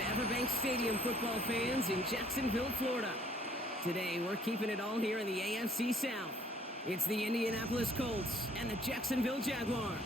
Everbank Stadium, football fans in Jacksonville, Florida. Today, we're keeping it all here in the AFC South. It's the Indianapolis Colts and the Jacksonville Jaguars.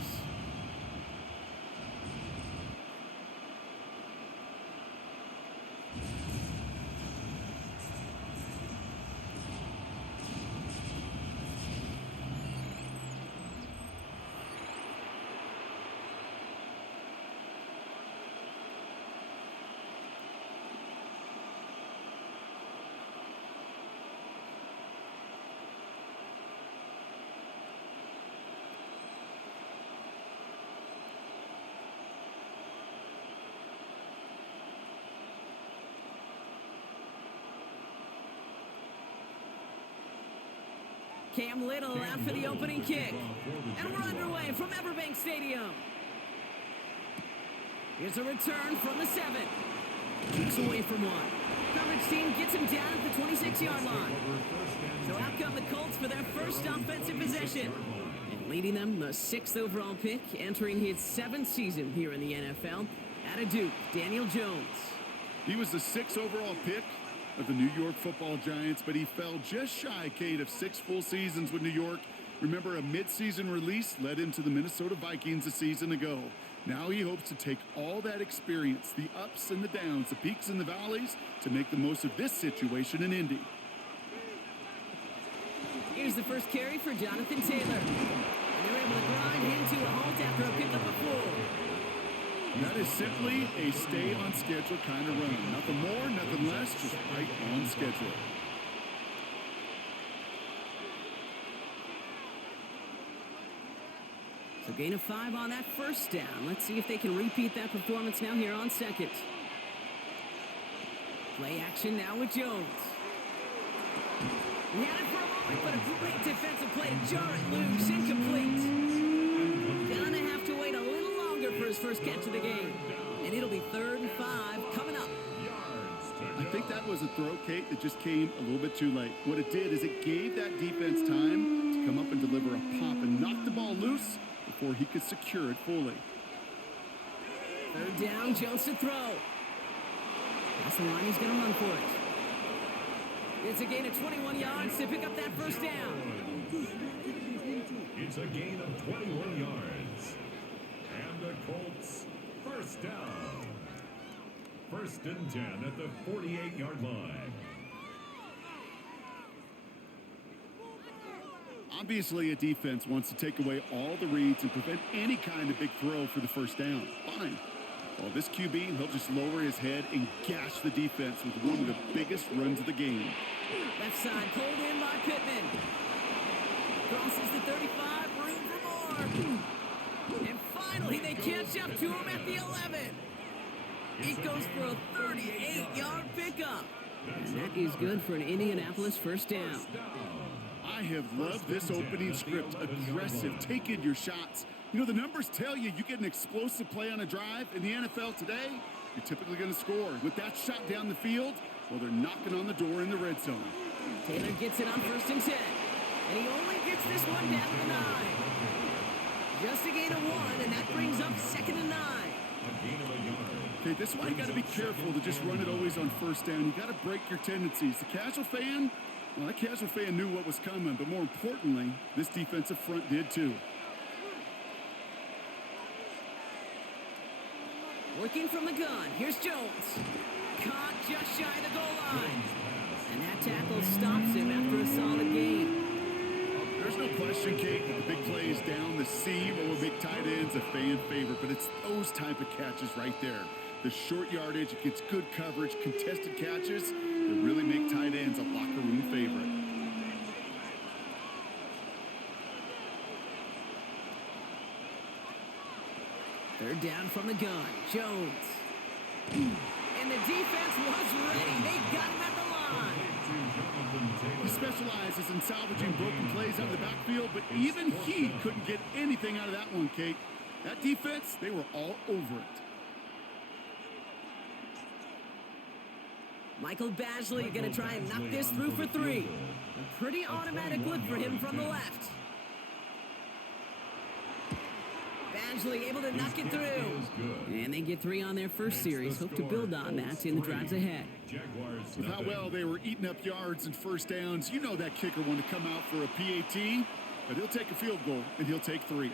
Cam Little out for the opening kick. And we're underway from Everbank Stadium. Here's a return from the 7. Keeps away from one. Coverage team gets him down at the 26-yard line. So out come the Colts for their first offensive possession. And leading them, the 6th overall pick, entering his 7th season here in the NFL, out of Duke, Daniel Jones. He was the 6th overall pick of the New York Football Giants, but he fell just shy, Kate, of 6 full seasons with New York. Remember, a midseason release led him to the Minnesota Vikings a season ago. Now he hopes to take all that experience, the ups and the downs, the peaks and the valleys, to make the most of this situation in Indy. Here's the first carry for Jonathan Taylor. And they're able to grind him to a halt after a pickup of 4. That is simply a stay-on-schedule kind of run. Nothing more, nothing less, just right on schedule. So gain of 5 on that first down. Let's see if they can repeat that performance now here on 2nd. Play action now with Jones. He had it for a moment, but a great defensive play to jar it loose, incomplete. Gonna have to wait a little longer for his first catch of the game. And it'll be 3rd and 5 coming up. I think that was a throw, Kate, that just came a little bit too late. What it did is it gave that defense time to come up and deliver a pop and knock the ball loose before he could secure it fully. 3rd down, Jones to throw. That's the line, he's going to run for it. It's a gain of 21 yards to pick up that first down. It's a gain of 21 yards. And the Colts, first down. 1st and 10 at the 48-yard line. Obviously, a defense wants to take away all the reads and prevent any kind of big throw for the first down. Fine. Well, this QB, he'll just lower his head and gash the defense with one of the biggest runs of the game. Left side pulled in by Pittman. Crosses the 35, room for more. And finally, they catch up to him at the 11. It goes for a 38-yard pickup. And that is good for an Indianapolis first down. I have loved this opening script. Aggressive, taking your shots. You know, the numbers tell you you get an explosive play on a drive in the NFL today, you're typically going to score. With that shot down the field, well, they're knocking on the door in the red zone. Taylor gets it on 1st and 10. And he only gets this one down to the 9. Just a gain of 1, and that brings up 2nd and 9. Okay, this is why you got to be careful to just run it always on 1st down. You got to break your tendencies. The casual fan, well, that casual fan knew what was coming, but more importantly, this defensive front did too. Working from the gun, here's Jones. Caught just shy of the goal line. And that tackle stops him after a solid gain. There's no question, Kate, that the big plays down the seam over big tight ends, a fan favorite, but it's those type of catches right there. The short yardage, it gets good coverage, contested catches that really make tight ends a locker room favorite. Third down from the gun, Jones. And the defense was ready. They got him at the line. He specializes in salvaging broken plays out of the backfield, but even he couldn't get anything out of that one, Kate. That defense, they were all over it. Michael Badgley going to try and knock this through for 3. A pretty automatic look for him from the left. Badgley able to knock it through. And they get 3 on their first series. Hope to build on that in the drives ahead. With how well they were eating up yards and first downs, you know that kicker wanted to come out for a PAT, but he'll take a field goal, and he'll take 3.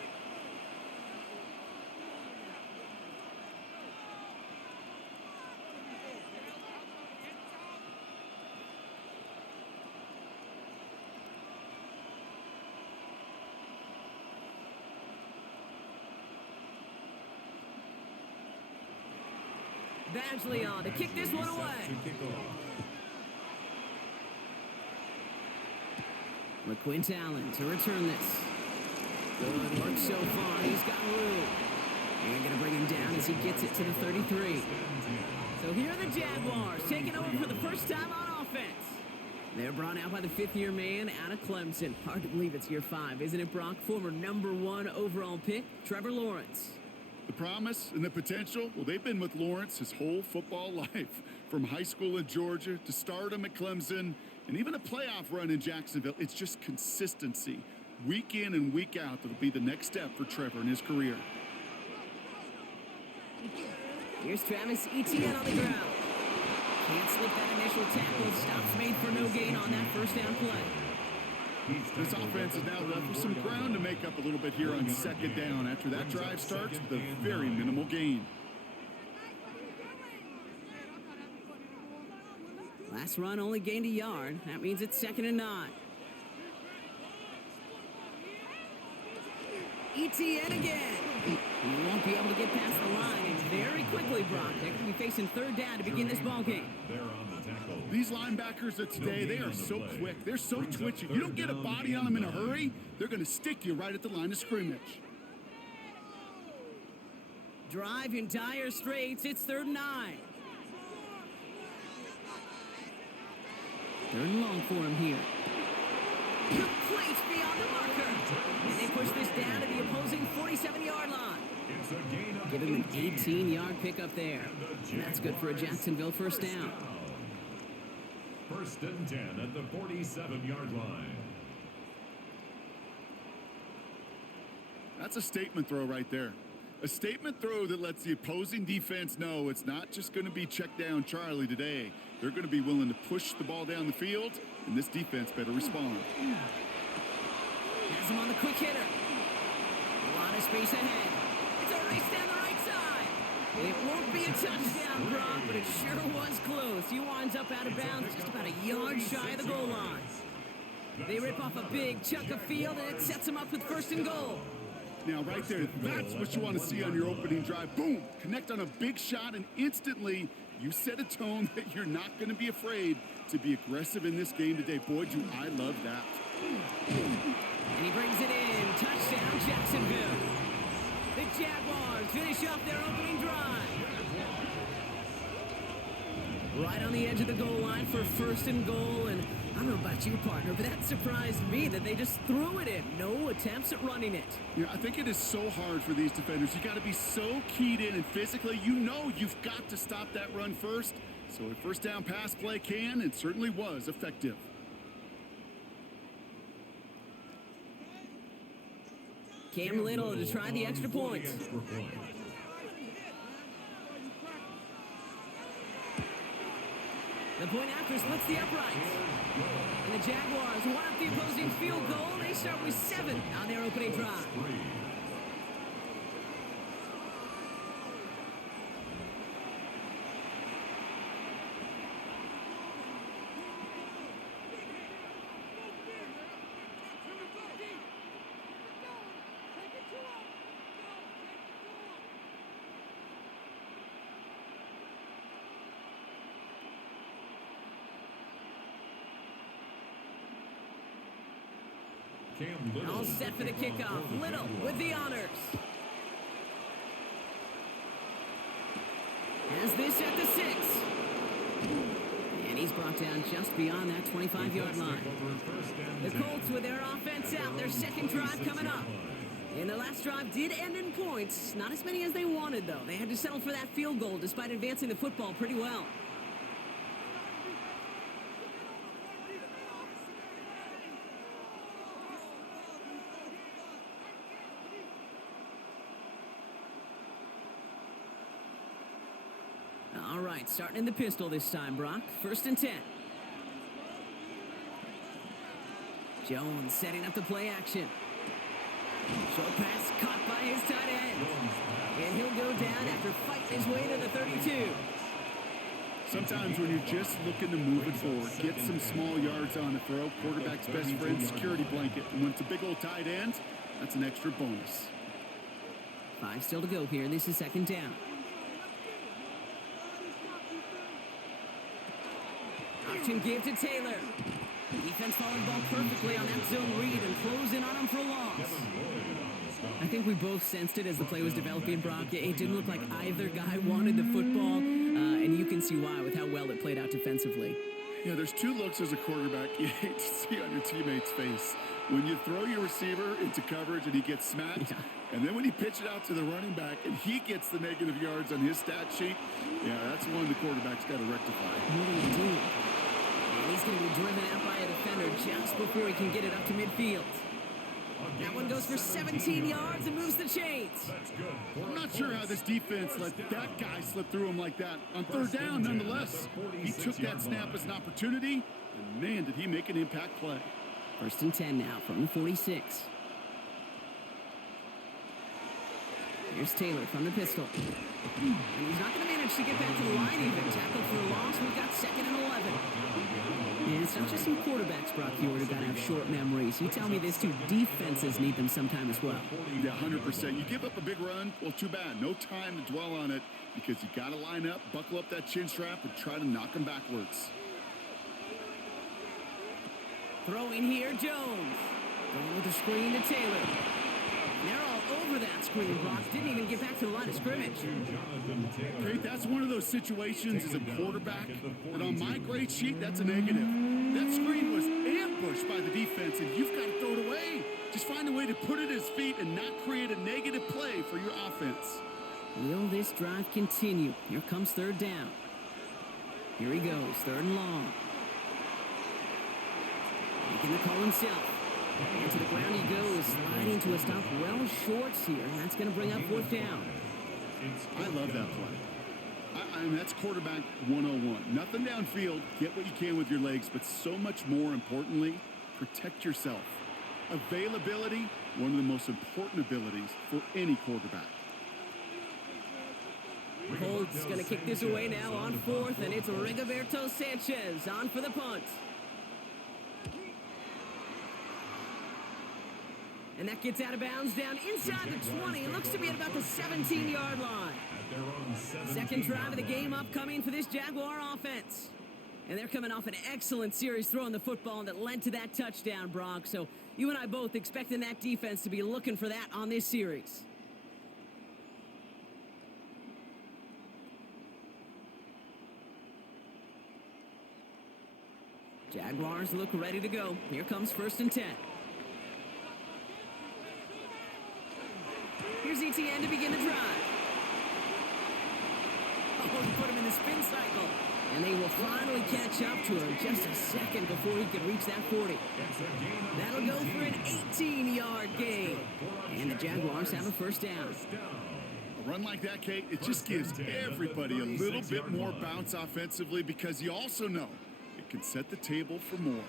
Badgley on to kick this one away. McQuint Allen to return this. Good work so far. He's got room. And going to bring him down as he gets it to the 33. So here are the Jaguars taking over for the first time on offense. They're brought out by the 5th-year man out of Clemson. Hard to believe it's year 5, isn't it, Brock? Former #1 overall pick, Trevor Lawrence. The promise and the potential, well, they've been with Lawrence his whole football life. From high school in Georgia to stardom at Clemson and even a playoff run in Jacksonville. It's just consistency. Week in and week out, that'll be the next step for Trevor in his career. Here's Travis Etienne on the ground. Can't slip that initial tackle. Stops made for no gain on that first down play. This offense is now left with some ground to make up a little bit here on second down after that drive starts with a very minimal gain. Last run only gained a yard. That means it's 2nd and 9. Etienne again. He won't be able to get past the line, and very quickly, Brock, they're going to be facing 3rd down to begin this ball game. These linebackers of today, they are so quick. They're so twitchy. You don't get a body on them in a hurry, they're going to stick you right at the line of scrimmage. Drive in dire straits. It's 3rd and 9. 3rd and long for him here. Complete beyond the marker. And they push this down to the opposing 47-yard line. Give him an 18-yard pickup there. And that's good for a Jacksonville first down. 1st and 10 at the 47-yard line. That's a statement throw right there. A statement throw that lets the opposing defense know it's not just going to be check down Charlie today. They're going to be willing to push the ball down the field, and this defense better respond. Has him on the quick hitter. A lot of space ahead. It's a race down the right side. It won't be a touchdown, Brock, but it sure was close. He winds up out of bounds just about a yard shy of the goal line. They rip off a big chunk of field, and it sets him up with 1st and goal. Now, right there, that's what you want to see on your opening drive. Boom! Connect on a big shot, and instantly you set a tone that you're not going to be afraid to be aggressive in this game today. Boy, do I love that. And he brings it in. Touchdown, Jacksonville. The Jaguars finish off their opening drive. Right on the edge of the goal line for 1st and goal. And I don't know about you, partner, but that surprised me that they just threw it in. No attempts at running it. Yeah, I think it is so hard for these defenders. You got to be so keyed in and physically, you know you've got to stop that run first. So a 1st down pass play can and certainly was effective. Cam Little to try the extra point. The point after splits the uprights. And the Jaguars want up the opposing field goal. They start with 7 on their opening drive. All set for the kickoff. Little with the honors. Has this at the 6. And he's brought down just beyond that 25-yard line. The Colts with their offense out. Their 2nd drive coming up. And the last drive did end in points. Not as many as they wanted, though. They had to settle for that field goal despite advancing the football pretty well. right, starting in the pistol this time, Brock. 1st and 10. Jones setting up the play action. Short pass caught by his tight end. And he'll go down after fighting his way to the 32. Sometimes when you're just looking to move it forward, get some small yards on the throw, quarterback's best friend, security blanket. And when it's a big old tight end, that's an extra bonus. 5 still to go here. This is 2nd down. Option give to Taylor. Defense following the ball perfectly on that zone read and closing on him for a loss. I think we both sensed it as the play was developing, Brock. It didn't look like either guy wanted the football, and you can see why with how well it played out defensively. Yeah, there's 2 looks as a quarterback you hate to see on your teammate's face. When you throw your receiver into coverage and he gets smacked, and then when you pitch it out to the running back and he gets the negative yards on his stat sheet, yeah, that's one the quarterback's got to rectify. Indeed. And he's going to be driven out by a defender just before he can get it up to midfield. That one goes for 17 yards and moves the chains. I'm not sure how this defense let that guy slip through him like that. On 3rd down, nonetheless, he took that snap as an opportunity, and man, did he make an impact play. 1st and 10 now from the 46. Here's Taylor from the pistol. And he's not going to manage to get back to the line even. Tackle for a loss. We've got 2nd and 11. And it's not just some quarterbacks, Brock, you got to have short memories. You tell me this too. Defenses need them sometime as well. Yeah, 100%. You give up a big run, well, too bad. No time to dwell on it because you got to line up, buckle up that chin strap, and try to knock them backwards. Throwing here, Jones. Going with the screen to Taylor. They're all over that screen, Brock. Didn't even get back to the line of scrimmage. Great, that's one of those situations as a quarterback that on my grade sheet, that's a negative. That screen was ambushed by the defense, and you've got to throw it away. Just find a way to put it at his feet and not create a negative play for your offense. Will this drive continue? Here comes 3rd down. Here he goes, 3rd and long. Making the call himself. And to the ground he goes, sliding to a stop well short here. That's going to bring up 4th down. I love that play. I mean, that's quarterback 101. Nothing downfield, get what you can with your legs, but so much more importantly, protect yourself. Availability, one of the most important abilities for any quarterback. Colts going to kick this away now on 4th, and it's Rigoberto Sanchez on for the punt. And that gets out of bounds down inside the 20. It looks to be at about the 17-yard line. 2nd drive of the game upcoming for this Jaguar offense. And they're coming off an excellent series throwing the football that led to that touchdown, Brock. So you and I both expecting that defense to be looking for that on this series. Jaguars look ready to go. Here comes 1st and 10. Here's ETN to begin the drive. Oh, he put him in the spin cycle. And they will finally catch up to him just a second before he could reach that 40. That'll go for an 18-yard gain. And the Jaguars have a 1st down. A run like that, Kate, it just gives everybody a little bit more bounce offensively because you also know it can set the table for more.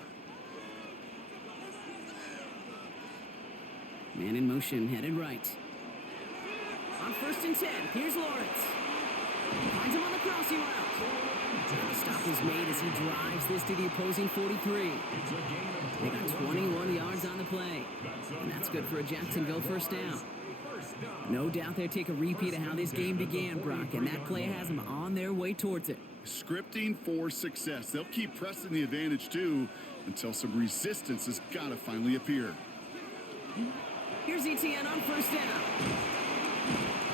Man in motion, headed right. On 1st and 10, here's Lawrence. Finds him on the crossing route. And the stop is made as he drives this to the opposing 43. They got 21 yards on the play. And that's good for a Jacksonville 1st down. No doubt they'll take a repeat of how this game began, Brock, and that play has them on their way towards it. Scripting for success. They'll keep pressing the advantage, too, until some resistance has got to finally appear. Here's ETN on 1st down.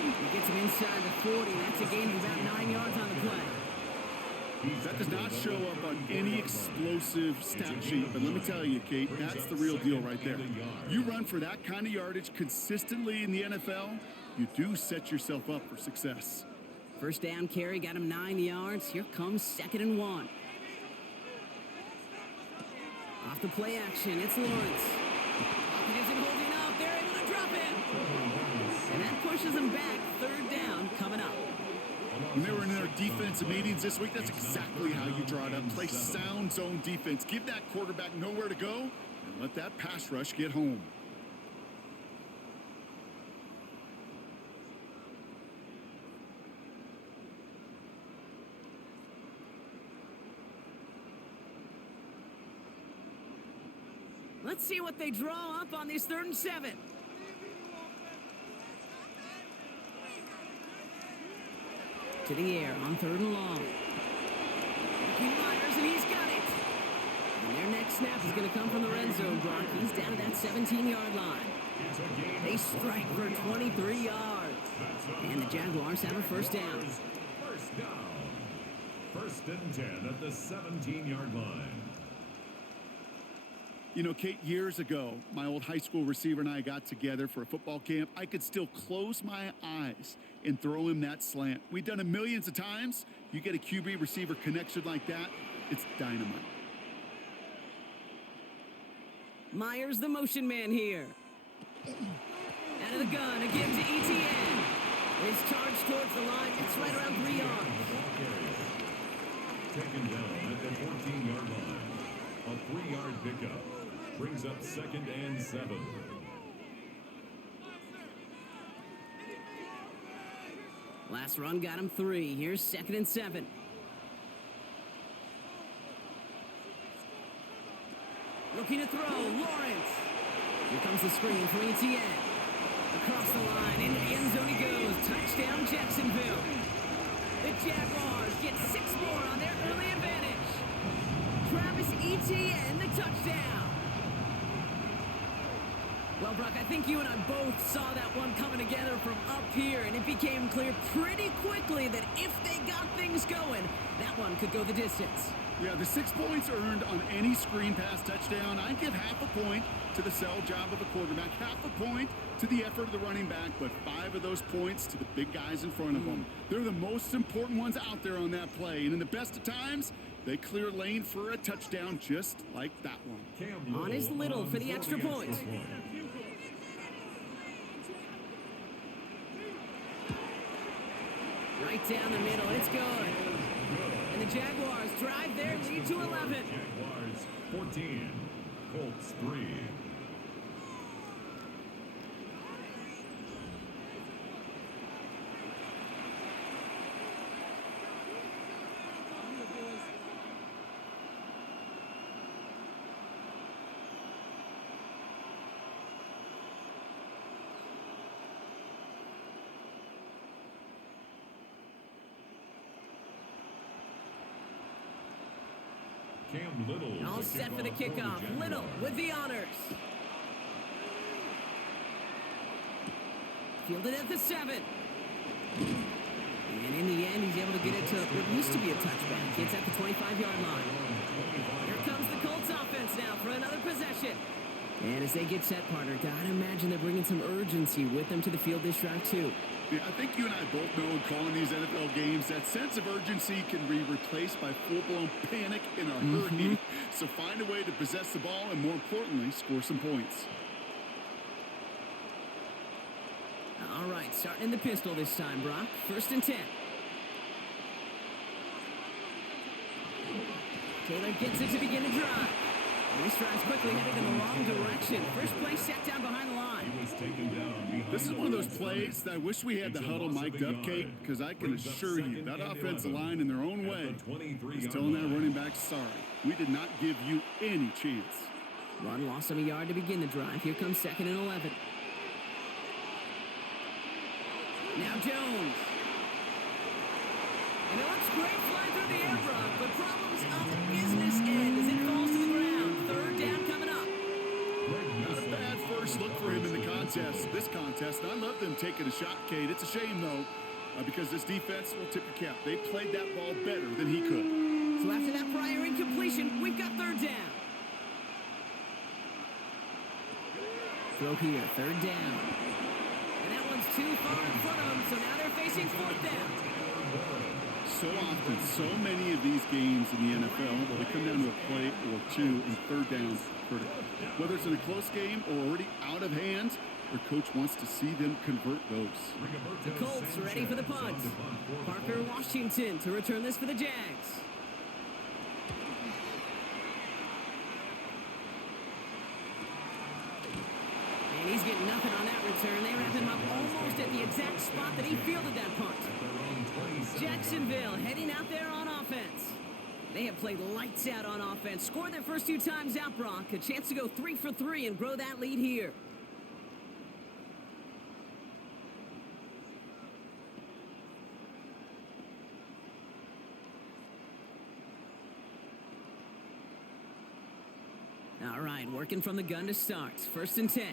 He gets him inside the 40. That's a gain of about 9 yards on the play. That does not show up on any explosive stat sheet, but let me tell you, Kate, that's the real deal right there. You run for that kind of yardage consistently in the NFL, you do set yourself up for success. 1st down carry got him 9 yards. Here comes 2nd and 1. Off the play action, it's Lawrence. He isn't holding up. They're able to drop him. And that pushes him back. 3rd down coming up. When they were in their defensive meetings this week, that's exactly how you draw it up. Play sound zone defense. Give that quarterback nowhere to go and let that pass rush get home. Let's see what they draw up on this 3rd and 7. To the air on 3rd and long. Myers, and he's got it. And their next snap is going to come from the red zone, Brock. He's down to that 17-yard line. They strike for 23 yards. And the Jaguars have a first down. First down. 1st and 10 at the 17-yard line. You know, Kate, years ago, my old high school receiver and I got together for a football camp. I could still close my eyes and throw him that slant. We've done it millions of times. You get a QB receiver connection like that, it's dynamite. Myers, the motion man here. Out of the gun, again to ETN. His charge towards the line. It's right around 3 yards. Taken down at the 14-yard line. A 3-yard pickup. Brings up 2nd and 7. Last run got him 3. Here's 2nd and 7. Looking to throw, Lawrence. Here comes the screen for ETN. Across the line, into the end zone he goes. Touchdown, Jacksonville. The Jaguars get 6 more on their early advantage. Travis Etienne, the touchdown. Well, Brock, I think you and I both saw that one coming together from up here, and it became clear pretty quickly that if they got things going, that one could go the distance. Yeah, the 6 points earned on any screen pass touchdown. I give half a point to the sell job of a quarterback, half a point to the effort of the running back, but 5 of those points to the big guys in front of them. They're the most important ones out there on that play, and in the best of times, they clear lane for a touchdown just like that one. On is Little for the extra point. Right down the middle, it's good. And the Jaguars drive their lead to 11. Jaguars 14, Colts 3. All set for the kickoff. Little with the honors. Fielded at the 7. And in the end, he's able to get it to what used to be a touchback. It's at the 25-yard line. Here comes the Colts offense now for another possession. And as they get set, partner, gotta imagine they're bringing some urgency with them to the field this drive, too. Yeah, I think you and I both know in calling these NFL games, that sense of urgency can be replaced by full-blown panic in a hurry. So find a way to possess the ball and, more importantly, score some points. All right, starting in the pistol this time, Brock. 1st and 10. Taylor gets it to begin the drive. And he strides quickly, headed in the wrong direction. First play set down behind the line. This is one of those plays that I wish we had the huddle mic'd up, Kate, because I can assure you that offensive line in their own way is telling that running back, sorry, we did not give you any chance. Run lost him a yard to begin the drive. Here comes 2nd and 11. Now Jones. And it looks great flying through the air, Brock, but problems on the business end as it falls to the ground. 3rd down coming up. Not a bad first look for him in the this contest. I love them taking a shot, Kate. It's a shame, though, because this defense will tip your cap. They played that ball better than he could. So after that prior incompletion, we've got 3rd down. Throw here, 3rd down. And that one's too far in front of them, so now they're facing 4th down. So often, so many of these games in the NFL, well, they come down to a play or two, and 3rd down's critical. Whether it's in a close game or already out of hand, Their coach wants to see them convert those. The Colts ready for the punt. Parker Washington to return this for the Jags. And he's getting nothing on that return. They wrap him up almost at the exact spot that he fielded that punt. Jacksonville heading out there on offense. They have played lights out on offense. Scored their first 2 times out, Brock. A chance to go 3 for 3 and grow that lead here. All right, working from the gun to start. 1st and 10.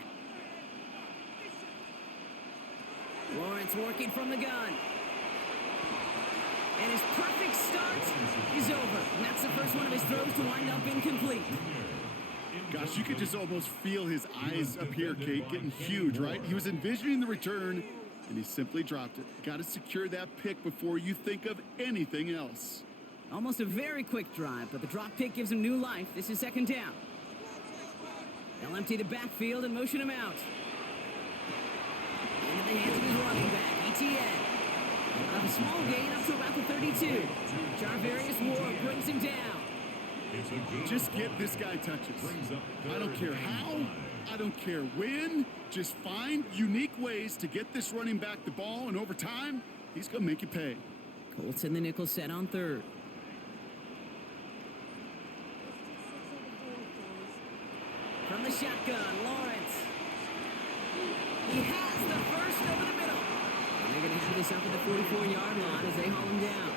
Lawrence working from the gun. And his perfect start is over. And that's the first one of his throws to wind up incomplete. Gosh, you could just almost feel his eyes up here, Kate, getting huge, right? He was envisioning the return, and he simply dropped it. Got to secure that pick before you think of anything else. Almost a very quick drive, but the drop pick gives him new life. This is 2nd down. They'll empty the backfield and motion him out. Into the hands of his running back, ETN. A small gain up to about the 32. Jarvarius Ward brings him down. Just get this guy touches. I don't care how, I don't care when. Just find unique ways to get this running back the ball, and over time, he's going to make you pay. Colts in the nickel set on 3rd. From the shotgun, Lawrence. He has the first over the middle. And they're going to hit this up at the 44-yard line as they haul him down.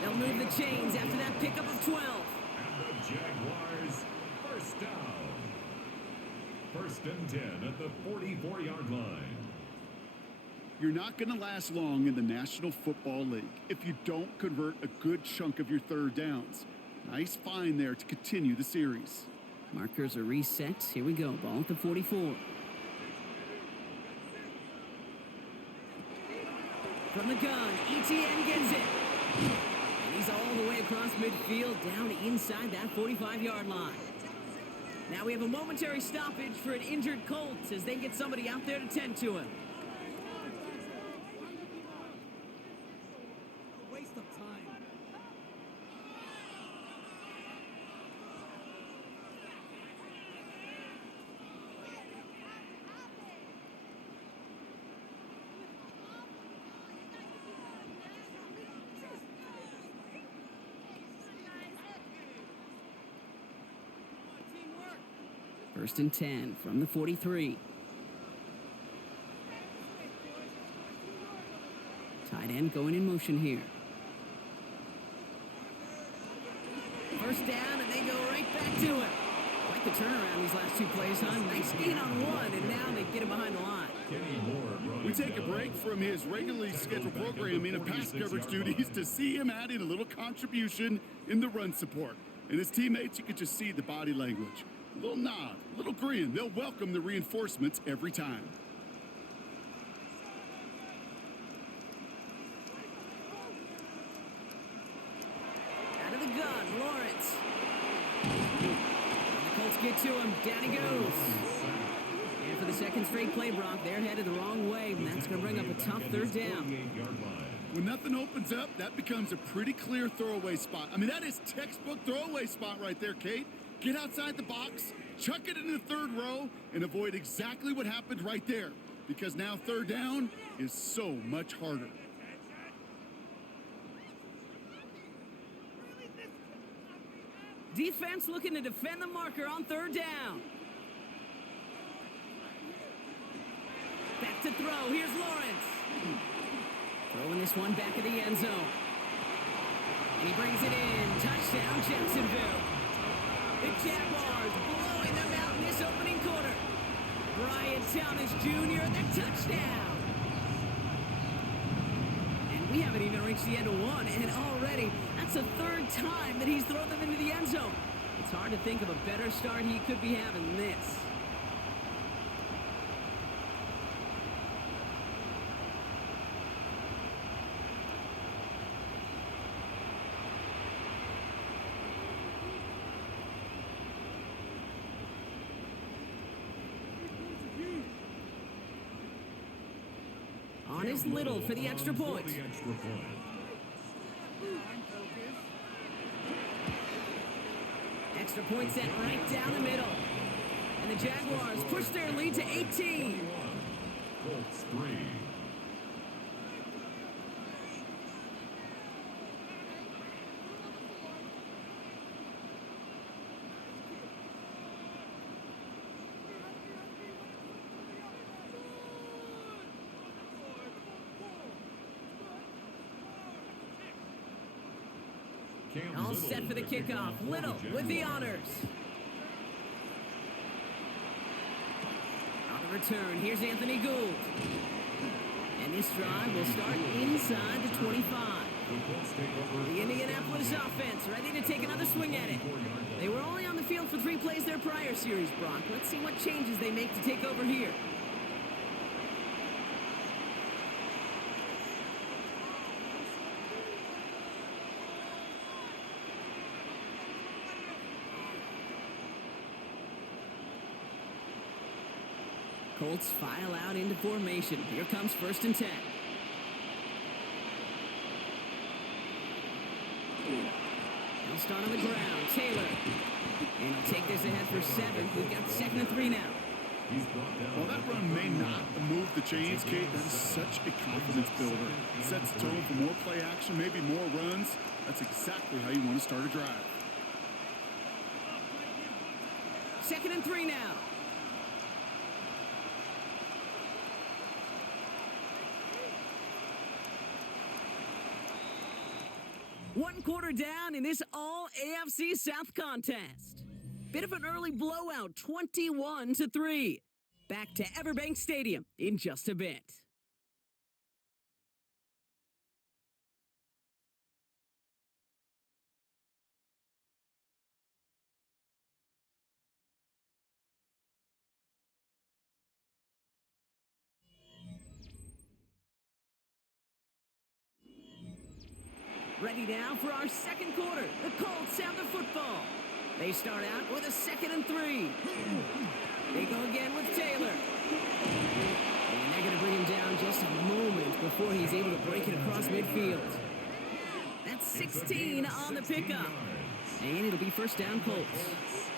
They'll move the chains after that pickup of 12. And the Jaguars, 1st down. 1st and 10 at the 44-yard line. You're not going to last long in the National Football League if you don't convert a good chunk of your 3rd downs. Nice find there to continue the series. Markers are reset. Here we go. Ball at the 44. From the gun, ETN gets it. And he's all the way across midfield, down inside that 45-yard line. Now we have a momentary stoppage for an injured Colts as they get somebody out there to tend to him. Waste of time. First and 10 from the 43. Tight end going in motion here. First down, and they go right back to him. Like the turnaround these last 2 plays, huh? Nice gain on 1, and now they get him behind the line. We take a break from his regularly scheduled programming of pass coverage duties to see him adding a little contribution in the run support. And his teammates, you could just see the body language. A little nod, a little grin. They'll welcome the reinforcements every time. Out of the gun, Lawrence. And the Colts get to him. Down he goes. And for the 2nd straight play, Brock, they're headed the wrong way, and that's going to bring up a tough 3rd down. When nothing opens up, that becomes a pretty clear throwaway spot. I mean, that is textbook throwaway spot right there, Kate. Get outside the box, chuck it in the 3rd row, and avoid exactly what happened right there. Because now 3rd down is so much harder. Defense looking to defend the marker on 3rd down. Back to throw. Here's Lawrence. Throwing this one back of the end zone. And he brings it in. Touchdown, Jacksonville. The Jaguars blowing them out in this opening quarter. Brian Thomas Jr., the touchdown. And we haven't even reached the end of 1, and already that's the 3rd time that he's thrown them into the end zone. It's hard to think of a better start he could be having than this. is Little for the extra point. Extra point set right down the middle. And the Jaguars push their lead to 18. Colts 3. All set for the kickoff. Little with the honors. On the return, here's Anthony Gould. And this drive will start inside the 25. The Indianapolis offense ready to take another swing at it. They were only on the field for 3 plays their prior series, Brock. Let's see what changes they make to take over here. Colts file out into formation. Here comes 1st and 10. He'll start on the ground. Taylor. And he'll take this ahead for 7. We've got 2nd and 3 now. While that run may not move the chains, Kate, that is such a confidence builder. It sets the tone for more play action, maybe more runs. That's exactly how you want to start a drive. 2nd and 3 now. One quarter down in this all-AFC South contest. Bit of an early blowout, 21-3. Back to Everbank Stadium in just a bit. Ready now for our 2nd quarter. The Colts have the football. They start out with a 2nd and 3. They go again with Taylor. And they're going to bring him down just a moment before he's able to break it across midfield. That's 16 on the pickup. And it'll be 1st down Colts.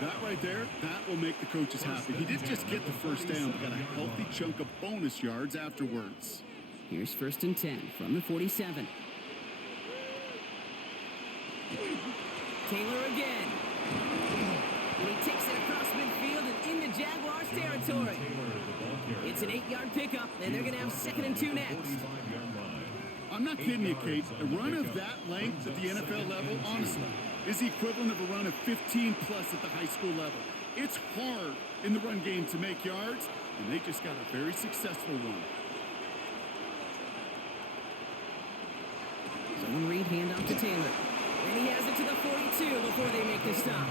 That right there, that will make the coaches happy. He didn't just get the 1st down, but got a healthy chunk of bonus yards afterwards. Here's 1st and 10 from the 47. Taylor again. And he takes it across midfield and into Jaguars territory. It's an 8-yard pickup, and they're going to have 2nd and 2 next. I'm not kidding you, Kate. A run of that length at the NFL level, honestly, is the equivalent of a run of 15-plus at the high school level. It's hard in the run game to make yards, and they just got a very successful one. Zone read handoff to Taylor. And he has it to the 42 before they make the stop.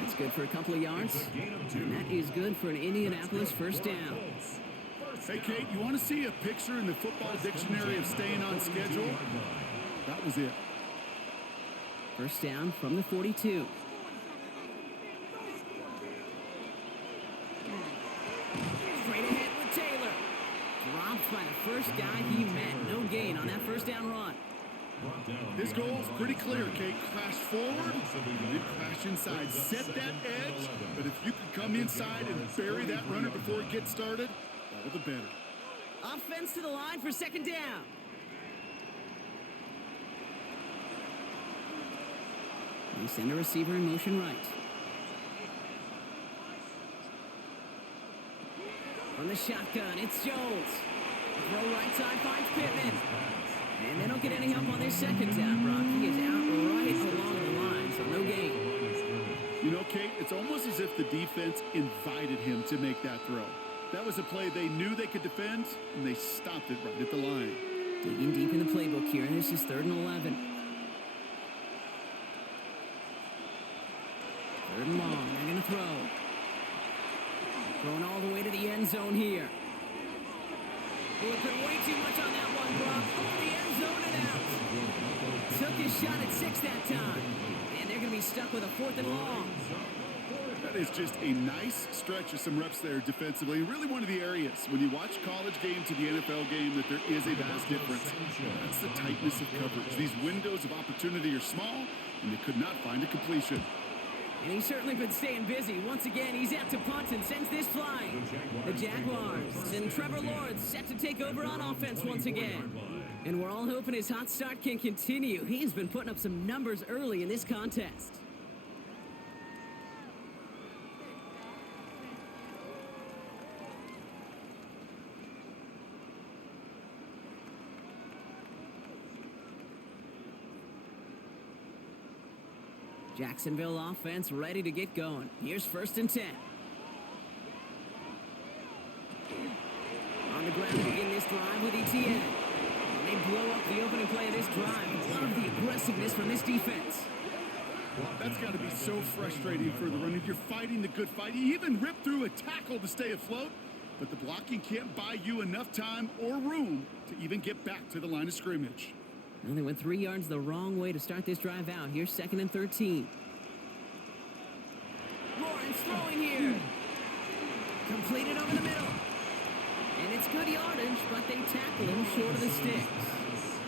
That's good for a couple of yards. And that is good for an Indianapolis 1st down. Hey, Kate, you want to see a picture in the football dictionary of staying on schedule? That was it. 1st down from the 42. Straight ahead with Taylor. Dropped by the first guy he met. No gain on that 1st down run. His goal is pretty clear, Kate. Crash forward, then crash inside. Set that edge, but if you can come inside and bury that runner before it gets started, all the better. Offense to the line for 2nd down. They send a receiver in motion right. From the shotgun, it's Jones. Throw right side finds Pittman. And they don't get any help on their 2nd down, Brock. He is out right along the line, so no gain. You know, Kate, it's almost as if the defense invited him to make that throw. That was a play they knew they could defend, and they stopped it right at the line. Digging deep in the playbook here, and this is 3rd and 11. 3rd and long, they're going to throw. Throwing all the way to the end zone here. He put way too much on that one, Brock. Oh, the end zone and out. Took his shot at 6 that time. And they're going to be stuck with a 4th and long. That is just a nice stretch of some reps there defensively. Really one of the areas when you watch college game to the NFL game that there is a vast difference. That's the tightness of coverage. These windows of opportunity are small, and they could not find a completion. And he's certainly been staying busy. Once again, he's out to punt and sends this flying. The Jaguars and Trevor Lawrence set to take over on offense once again. And we're all hoping his hot start can continue. He's been putting up some numbers early in this contest. Jacksonville offense ready to get going. Here's 1st and 10. On the ground to begin this drive with ETN. And they blow up the opening play of this drive. Love the aggressiveness from this defense. That's got to be so frustrating for the runner. You're fighting the good fight. You even rip through a tackle to stay afloat, but the blocking can't buy you enough time or room to even get back to the line of scrimmage. Well, they went 3 yards the wrong way to start this drive out. Here's 2nd and 13. Lawrence throwing here. Completed over the middle. And it's good yardage, but they tackle him short of the sticks.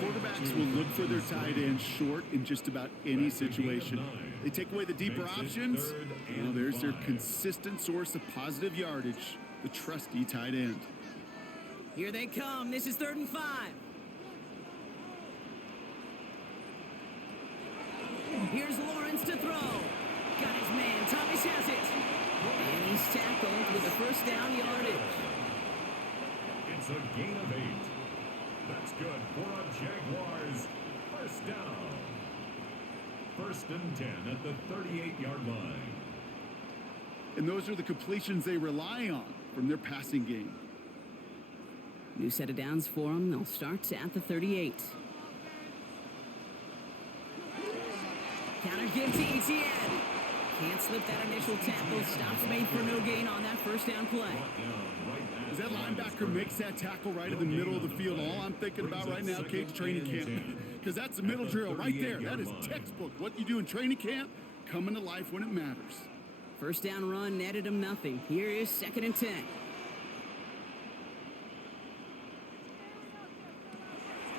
Quarterbacks will look for their tight end short in just about any situation. They take away the deeper options. Well, there's their consistent source of positive yardage, the trusty tight end. Here they come. This is 3rd and 5. Here's Lawrence to throw. Got his man. Thomas has it. And he's tackled with a 1st down yardage. It's a gain of 8. That's good for a Jaguars 1st down. 1st and 10 at the 38-yard line. And those are the completions they rely on from their passing game. New set of downs for them. They'll start at the 38. Counter give to ETN. Can't slip that initial tackle. Stops made for no gain on that 1st down play. As that linebacker makes that tackle right in the middle of the field, all I'm thinking about right now, Kate's training camp. Because that's a middle drill right there. That is textbook. What you do in training camp, coming to life when it matters. 1st down run netted him nothing. Here is 2nd and 10.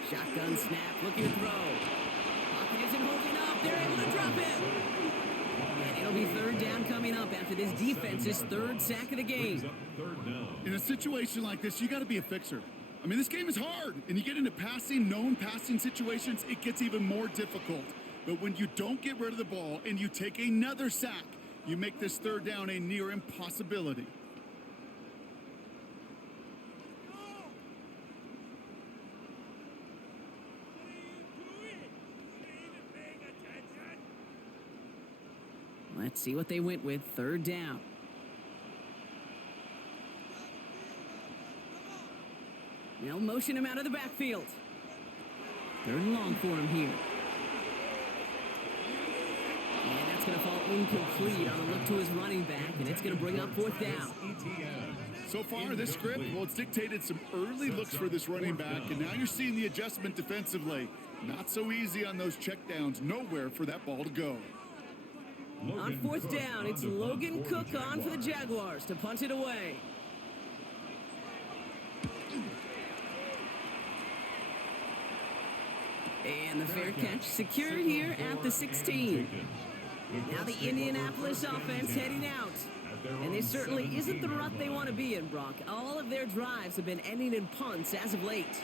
Shotgun snap, looking to throw. Pocket isn't holding up. They're able to drop him. And it'll be 3rd down coming up after this defense's 3rd sack of the game. In a situation like this, you got to be a fixer. I mean, this game is hard, and you get into known passing situations, it gets even more difficult. But when you don't get rid of the ball and you take another sack, you make this 3rd down a near impossibility. Let's see what they went with. 3rd down. They'll motion him out of the backfield. 3rd and long for him here. And that's going to fall incomplete on a look to his running back, and it's going to bring up 4th down. So far, this script, well, it's dictated some early looks for this running back, and now you're seeing the adjustment defensively. Not so easy on those checkdowns. Nowhere for that ball to go. On 4th down, it's Logan Cook on for the Jaguars to punt it away. And the fair catch secured here at the 16. Now the Indianapolis offense heading out. And this certainly isn't the rut they want to be in, Brock. All of their drives have been ending in punts as of late.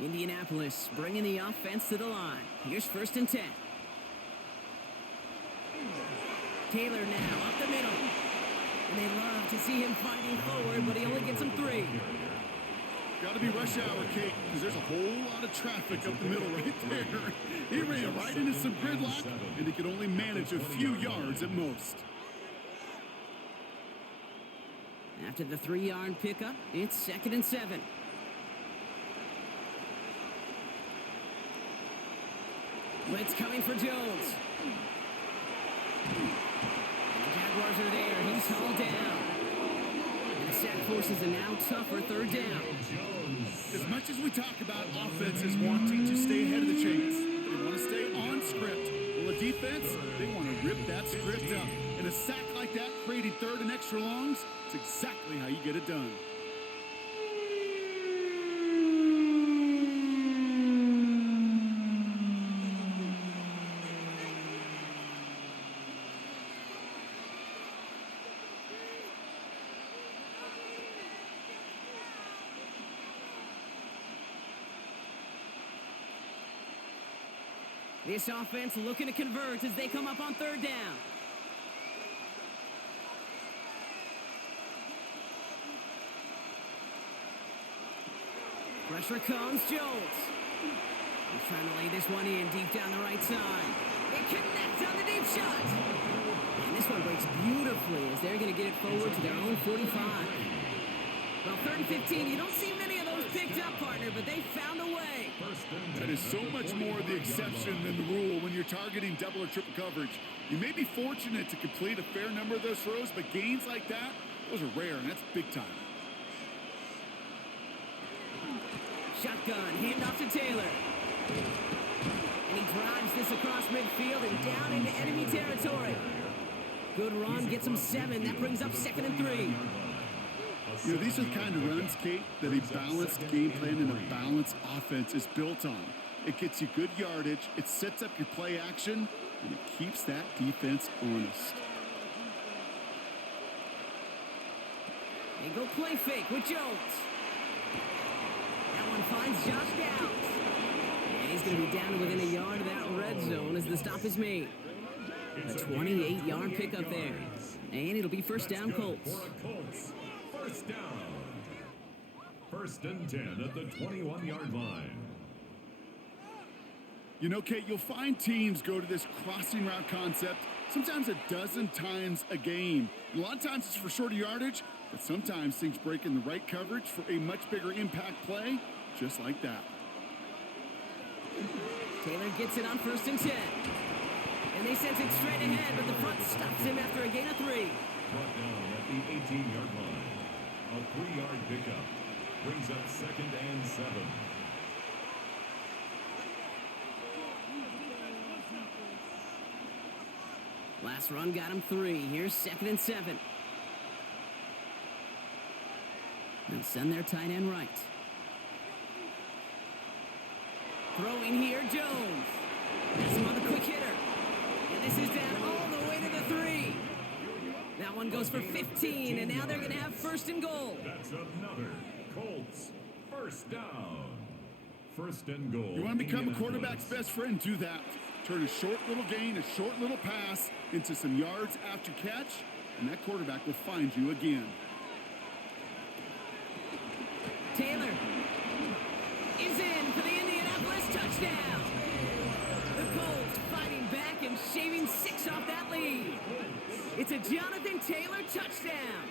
Indianapolis bringing the offense to the line. Here's 1st and 10. Taylor now up the middle. And they love to see him fighting forward, but he only gets him 3. Got to be rush hour, Kate, because there's a whole lot of traffic up the middle right there. He ran right into some gridlock, and he could only manage a few yards at most. After the 3-yard pickup, it's 2nd and 7. Blitz coming for Jones. And the Jaguars are there. He's called down. And the sack forces a now tougher third down. As much as we talk about offenses wanting to stay ahead of the chains, they want to stay on script. Well, the defense, they want to rip that script up. And a sack like that, creating third and extra longs, it's exactly how you get it done. This offense looking to convert as they come up on third down. Pressure comes, Jones. He's trying to lay this one in deep down the right side. They connect on the deep shot. And this one breaks beautifully as they're going to get it forward to their own 45. Well, 3rd and 15, you don't see many of those picked up, partner, but they found a way. That is so much more the exception than the rule when you're targeting double or triple coverage. You may be fortunate to complete a fair number of those throws, but gains like that, those are rare, and that's big time. Shotgun, handoff to Taylor. And he drives this across midfield and down into enemy territory. Good run, gets him 7. That brings up 2nd and 3. You know, these are the kind of runs, Kate, that a balanced game plan and a balanced offense is built on. It gets you good yardage, it sets up your play action, and it keeps that defense honest. They go play fake with Jones. That one finds Josh Downs. And he's going to be down within a yard of that red zone as the stop is made. A 28-yard pickup there. And it'll be first down, Colts. First down. 1st and 10 at the 21-yard line. You know, Kate, you'll find teams go to this crossing route concept sometimes a dozen times a game. A lot of times it's for shorter yardage, but sometimes things break in the right coverage for a much bigger impact play, just like that. Taylor gets it on 1st and 10. And they sent it straight ahead, but the front stops him after a gain of 3. Brought down at the 18-yard line. A 3-yard pickup brings up 2nd and 7. Last run got him 3. Here's 2nd and 7. They'll send their tight end right. Throwing here, Jones. That's him on the quick hitter. And this is down all the way to the 3. That one goes for 15, and now they're going to have 1st and goal. That's another Colts first down. 1st and goal. You want to become a quarterback's best friend? Do that. Turn a short little gain, a short little pass into some yards after catch, and that quarterback will find you again. Taylor is in for the Indianapolis touchdown. The Colts fighting back and shaving 6 off that lead. It's a Jonathan Taylor touchdown.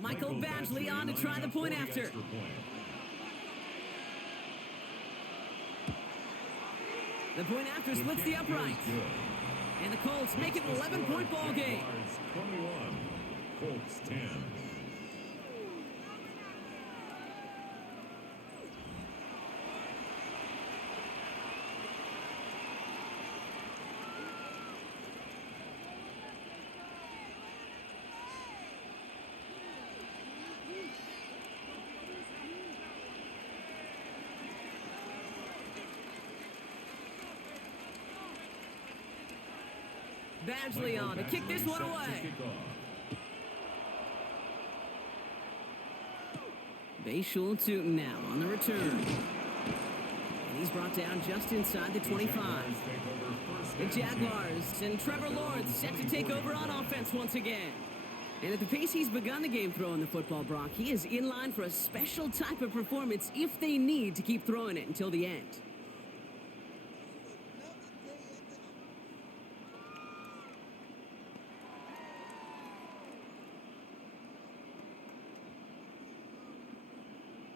Michael Badgley on to try the point after. The point after splits the upright. And the Colts make it an 11-point ball game. 21, Colts 10. Badgley on to kick this one away. Bayshul Tootin now on the return. And he's brought down just inside the 25. The Jaguars and Trevor Lawrence set to take over on offense once again. And at the pace he's begun the game throwing the football, Brock, he is in line for a special type of performance if they need to keep throwing it until the end.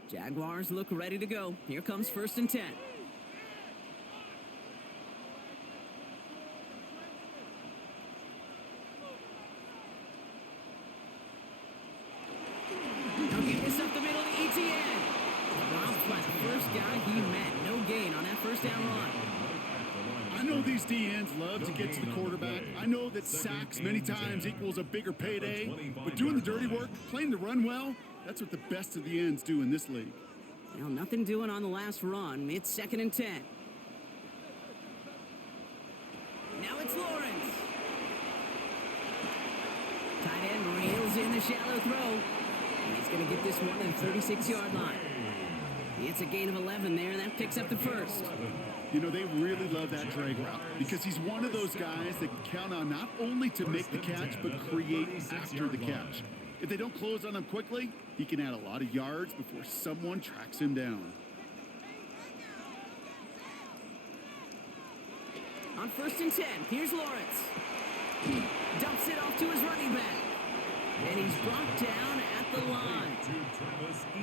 Jaguars look ready to go. Here comes 1st and 10. Now give this up the middle to ETN. Dropped by the first guy he met. No gain on that 1st down run. I know these DNs love to get to the quarterback. I know that sacks many times equals a bigger payday. But doing the dirty work, playing the run well, that's what the best of the ends do in this league. Well, nothing doing on the last run. It's 2nd and 10. Now it's Lawrence. Tight end reels in the shallow throw. And he's going to get this one at the 36-yard line. It's a gain of 11 there, and that picks up the 1st. You know, they really love that drag route because he's one of those guys that can count on not only to make the catch, but create after the catch. If they don't close on him quickly, he can add a lot of yards before someone tracks him down. On 1st and 10, here's Lawrence. Dumps it off to his running back. And he's brought down at the line.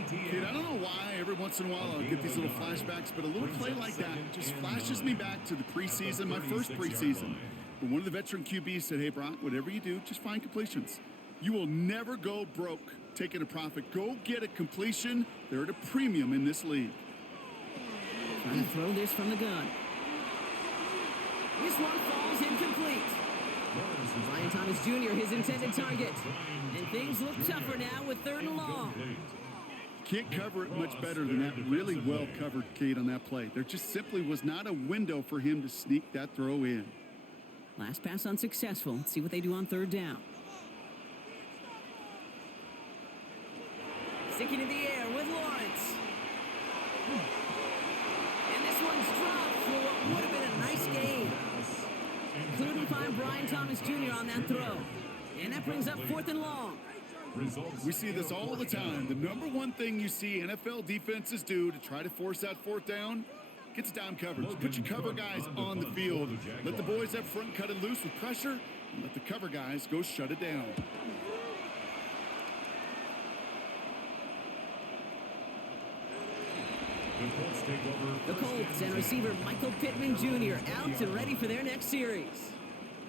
Kid, I don't know why every once in a while I'll get these little flashbacks, but a little play like that just flashes me back to the preseason, my first preseason. But one of the veteran QBs said, hey, Brock, whatever you do, just find completions. You will never go broke taking a profit. Go get a completion. They're at a premium in this league. Trying to throw this from the gun. This one falls incomplete. Brian Thomas Jr., his intended target. And things look tougher now with 3rd and long. Can't cover it much better than that. Really well covered, Kate, on that play. There just simply was not a window for him to sneak that throw in. Last pass unsuccessful. Let's see what they do on 3rd down. Sticking in the air with Lawrence. And this one's dropped for what would have been a nice gain. Couldn't find Brian Thomas Jr. on that throw. And that brings up 4th and long. We see this all the time. The number one thing you see NFL defenses do to try to force that 4th down, gets down coverage. Put your cover guys on the field. Let the boys up front cut it loose with pressure, and let the cover guys go shut it down. The Colts and receiver Michael Pittman Jr. out and ready for their next series.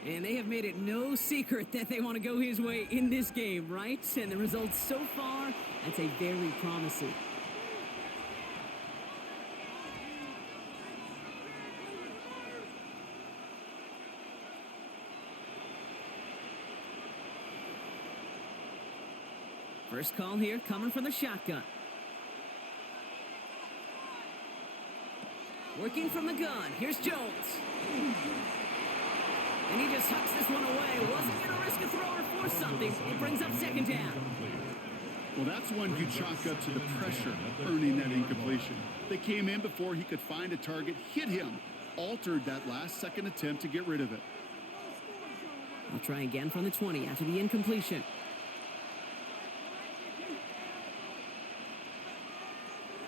And they have made it no secret that they want to go his way in this game, right? And the results so far, I'd say very promising. First call here coming from the shotgun. Working from the gun. Here's Jones. And he just hucks this one away. Wasn't going to risk a throw or force something. It brings up 2nd down. Well, that's one you chalk up to the pressure earning that incompletion. They came in before he could find a target, hit him, altered that last-second attempt to get rid of it. I'll try again from the 20 after the incompletion.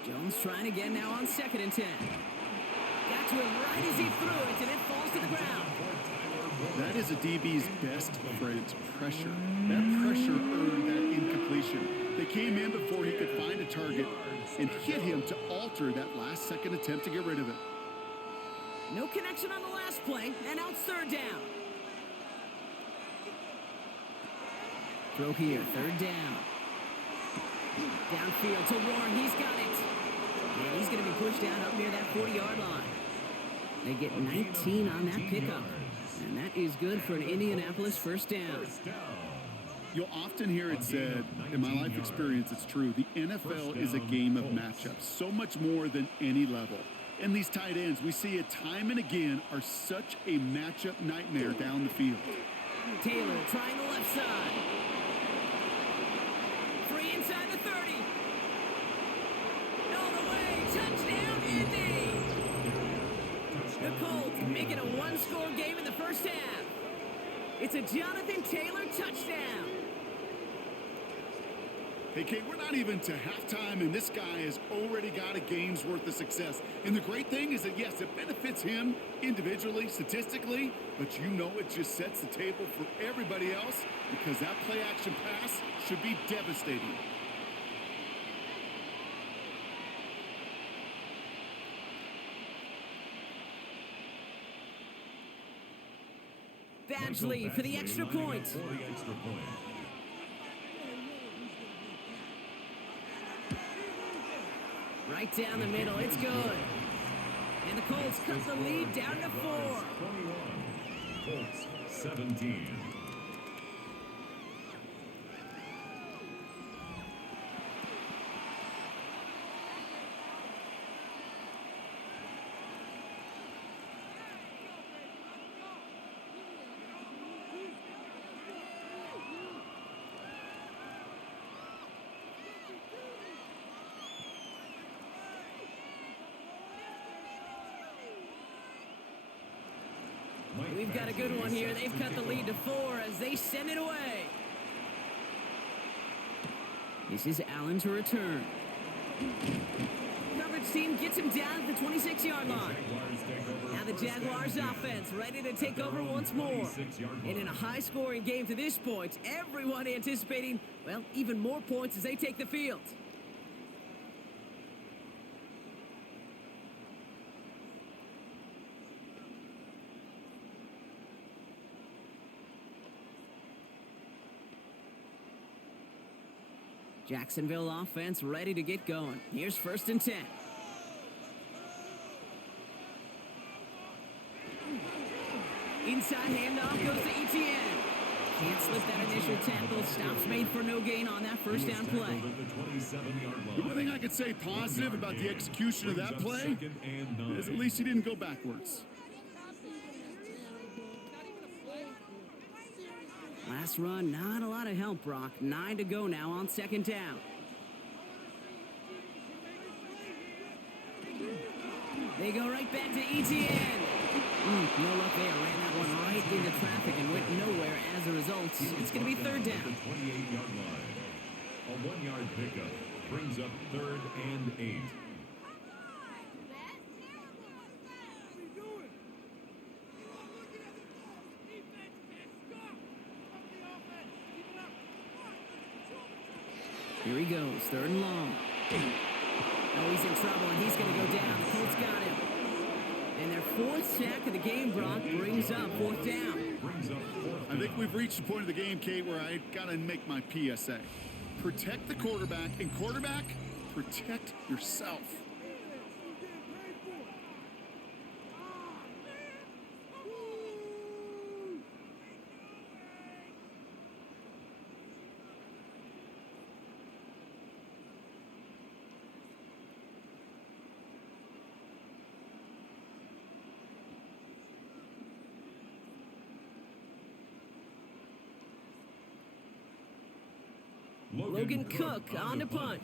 Jones trying again now on 2nd and 10. Got to him right as he threw it, and it falls to the ground. That is a DB's best friend, pressure. That pressure earned that incompletion. They came in before he could find a target and hit him to alter that last-second attempt to get rid of it. No connection on the last play, and now it's 3rd down. Throw here, 3rd down. Downfield to Warren, he's got it. And he's going to be pushed down up near that 40-yard line. They get 19 on that pickup. And that is good for an Indianapolis 1st down. You'll often hear it said, in my life experience, it's true, the NFL is a game of matchups, so much more than any level. And these tight ends, we see it time and again, are such a matchup nightmare down the field. Taylor trying the left side. Free inside the 30. All the way, touchdown, Indy! The Colts make it a one-score game in the 1st half. It's a Jonathan Taylor touchdown. Hey, Kate, we're not even to halftime, and this guy has already got a game's worth of success. And the great thing is that, yes, it benefits him individually, statistically, but you know it just sets the table for everybody else because that play-action pass should be devastating. huge lead for the extra point. For the extra point. Right down the middle, it's good. And the Colts cut the lead down to 4. 21. Colts 17. We've got a good one here. They've cut the lead to 4 as they send it away. This is Allen to return. Coverage team gets him down at the 26-yard line. Now the Jaguars offense ready to take over once more. And in a high-scoring game to this point, everyone anticipating, well, even more points as they take the field. Jacksonville offense ready to get going. Here's 1st and 10. Inside handoff goes to Etienne. Can't slip that initial tackle. Stops made for no gain on that first down play. The one thing I could say positive about the execution of that play is at least he didn't go backwards. Last run, not a lot of help, Brock. 9 to go now on 2nd down. They go right back to Etienne. No luck there. Ran that one right into traffic and went nowhere as a result. It's going to be 3rd down. 28-yard line. A 1-yard pickup brings up 3rd and 8. Here he goes, 3rd and long. Oh, he's in trouble, and he's going to go down. The Colts got him. And their 4th sack of the game, Brock, brings up 4th down. I think we've reached the point of the game, Kate, where I got to make my PSA. Protect the quarterback, and quarterback, protect yourself. Logan Cook on to punt.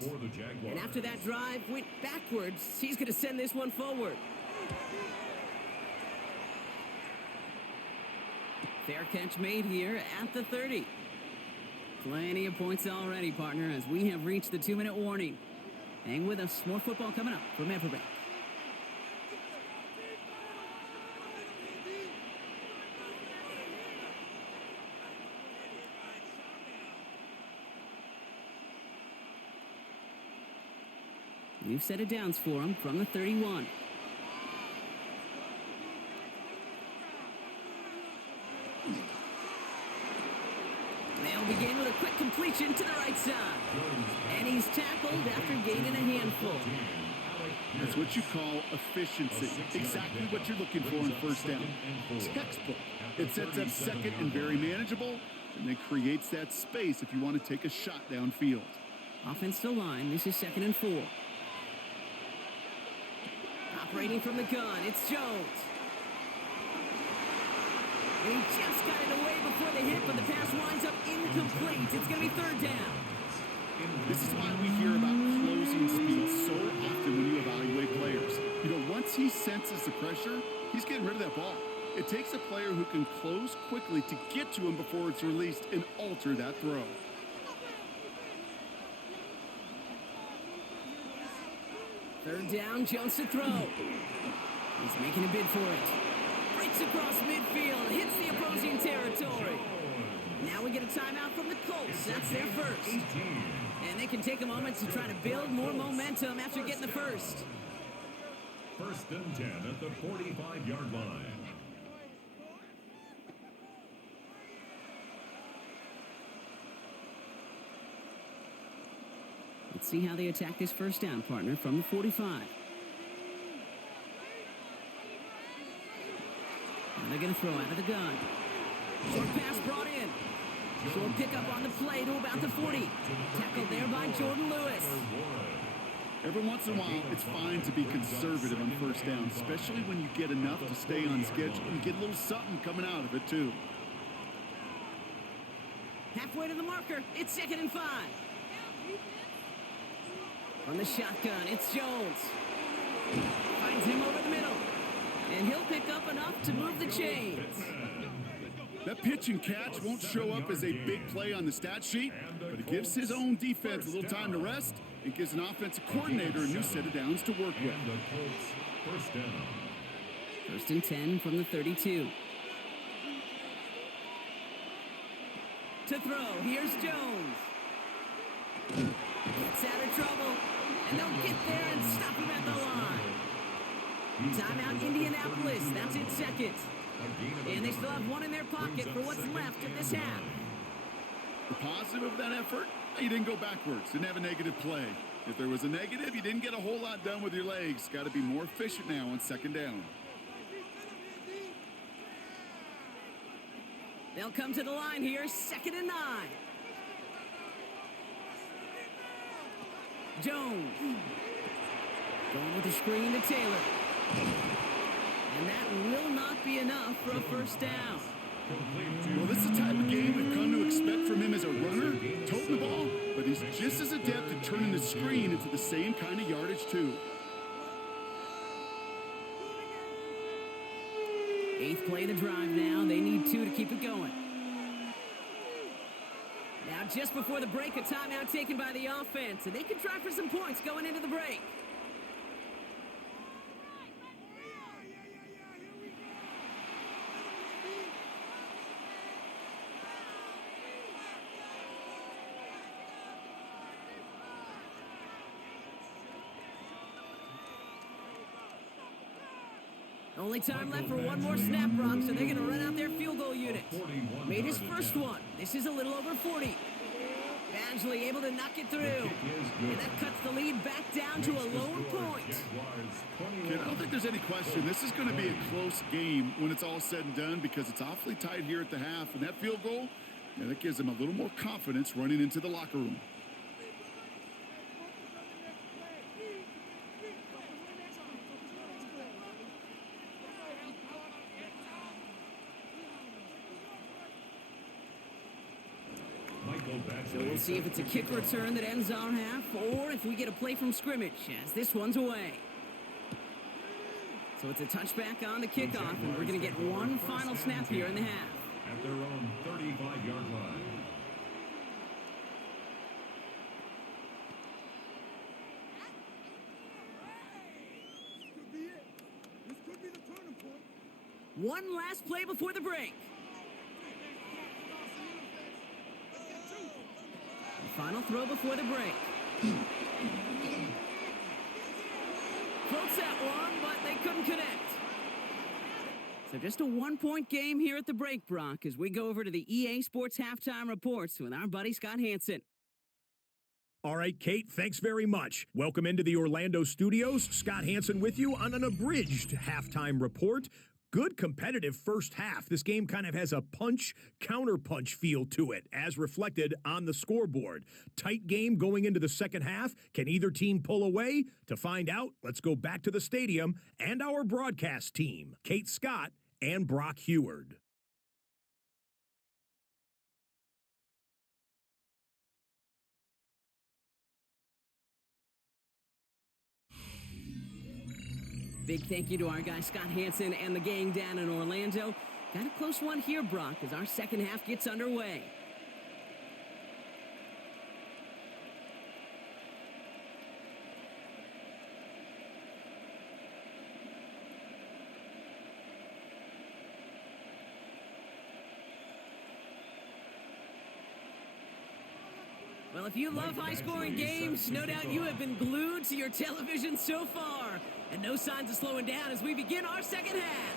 And after that drive went backwards, he's going to send this one forward. Fair catch made here at the 30. Plenty of points already, partner, as we have reached the 2-minute warning. Hang with us. More football coming up from Everbank. We've set it downs for him from the 31. They'll begin with a quick completion to the right side. And he's tackled after gaining a handful. That's what you call efficiency. Exactly what you're looking for in 1st down. Textbook. It sets up 2nd and very manageable, and then creates that space if you want to take a shot downfield. Offensive line, this is 2nd and 4. Operating from the gun, it's Jones. And he just got it away before the hit, but the pass winds up incomplete. It's going to be 3rd down. This is why we hear about closing speed so often when you evaluate players. You know, once he senses the pressure, he's getting rid of that ball. It takes a player who can close quickly to get to him before it's released and alter that throw. Third down, Jones to throw. He's making a bid for it. Breaks across midfield, hits the opposing territory. Now we get a timeout from the Colts. That's their first. And they can take a moment to try to build more momentum after getting the first. 1st and 10 at the 45-yard line. Let's see how they attack this first down, partner, from the 45. Now they're going to throw out of the gun. Short pass brought in. Short pickup on the play to about the 40. Tackled there by Jordan Lewis. Every once in a while, it's fine to be conservative on first down, especially when you get enough to stay on schedule and get a little something coming out of it, too. Halfway to the marker, it's 2nd and 5. From the shotgun, it's Jones. Finds him over the middle. And he'll pick up enough to move the chains. That pitch and catch won't show up as a big play on the stat sheet, but it gives his own defense a little time to rest. It gives an offensive coordinator a new set of downs to work with. First down. 1st and 10 from the 32. To throw, here's Jones. Gets out of trouble, and they'll get there and stop him at the line. Timeout Indianapolis, that's in 2nd. And they still have one in their pocket for what's left of this half. The positive of that effort, you didn't go backwards, didn't have a negative play. If there was a negative, you didn't get a whole lot done with your legs. Got to be more efficient now on 2nd down. They'll come to the line here, 2nd and 9. Jones. Going with the screen to Taylor. And that will not be enough for a first down. Well, this is the type of game we've come to expect from him as a runner, toting the ball, but he's just as adept at turning the screen into the same kind of yardage, too. 8th play of the drive now. They need 2 to keep it going. Now, just before the break, a timeout taken by the offense, and they can try for some points going into the break. Only time left for one more snap, Brock, so they're going to run out their field goal unit. Made his first one. This is a little over 40. Badgley able to knock it through. And that cuts the lead back down to a lone point. Kid, I don't think there's any question. This is going to be a close game when it's all said and done because it's awfully tight here at the half. And that field goal, yeah, that gives them a little more confidence running into the locker room. So we'll see if it's a kick return that ends our half or if we get a play from scrimmage as this one's away. So it's a touchback on the kickoff, and we're going to get one final snap here in the half. At their own 35-yard line. One last play before the break. Final throw before the break. Close that one, but they couldn't connect. So just a one-point game here at the break, Brock, as we go over to the EA Sports Halftime Reports with our buddy Scott Hansen. All right, Kate, thanks very much. Welcome into the Orlando studios. Scott Hansen with you on an abridged halftime report. Good competitive first half. This game kind of has a punch-counterpunch feel to it, as reflected on the scoreboard. Tight game going into the second half. Can either team pull away? To find out, let's go back to the stadium and our broadcast team, Kate Scott and Brock Heward. Big thank you to our guy Scott Hansen and the gang down in Orlando. Got a close one here, Brock, as our second half gets underway. Well, if you love high-scoring games, no doubt you have been glued to your television so far. And no signs of slowing down as we begin our second half.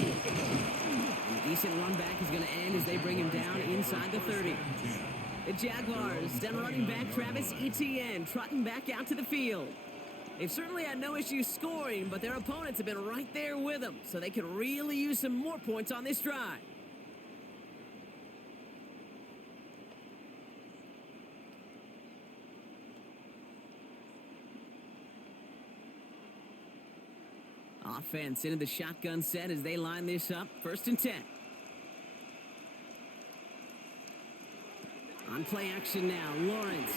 A decent run back is going to end as they bring him down inside the 30. The Jaguars send running back Travis Etienne trotting back out to the field. They've certainly had no issues scoring, but their opponents have been right there with them, so they could really use some more points on this drive. Offense into the shotgun set as they line this up. 1st and 10. On play action now, Lawrence.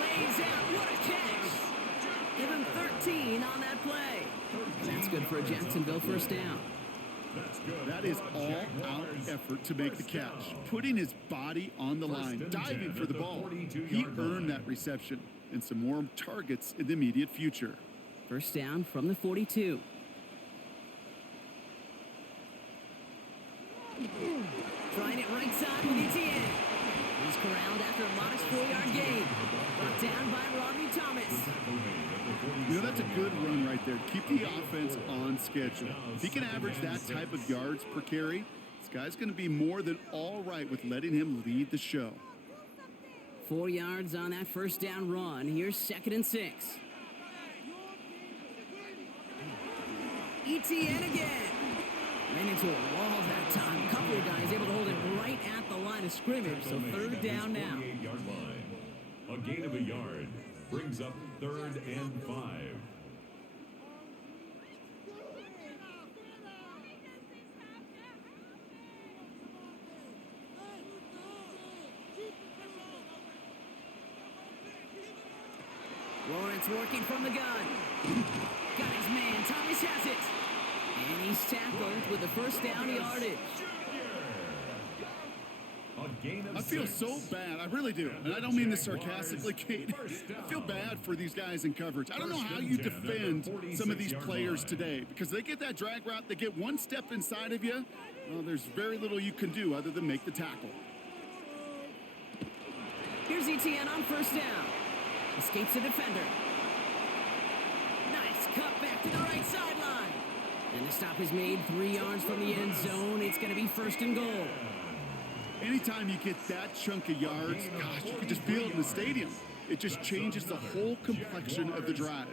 Lays out, what a catch! Give him 13 on that play. That's good for a Jacksonville 1st down. That is all-out effort to make the catch, putting his body on the line, diving for the ball. He earned that reception and some more targets in the immediate future. 1st down from the 42. Trying it right side with Etienne. He's corralled after a modest 4-yard gain. Brought down by Rodney Thomas. You know, that's a good run right there. Keep the offense on schedule. If he can average that type of yards per carry, this guy's going to be more than all right with letting him lead the show. 4 yards on that 1st down run. Here's 2nd and 6. Etienne again. Ran into a wall that time. A couple of guys able to hold it right at the line of scrimmage. So 3rd down now. 48-yard line. A gain of a yard brings up 3rd and 5. Lawrence working from the gun. Got his man. Thomas has it. And he's tackled with the 1st down yardage. I feel so bad. I really do. And I don't mean this sarcastically, Kate. I feel bad for these guys in coverage. I don't know how you defend some of these players today because they get that drag route, they get one step inside of you. Well, there's very little you can do other than make the tackle. Here's Etienne on 1st down. Escapes the defender. Nice cut back to the right sideline. And the stop is made 3 yards from the end zone. It's going to be 1st and goal. Anytime you get that chunk of yards, gosh, you can just feel it in the stadium. It just changes the whole complexion of the drive.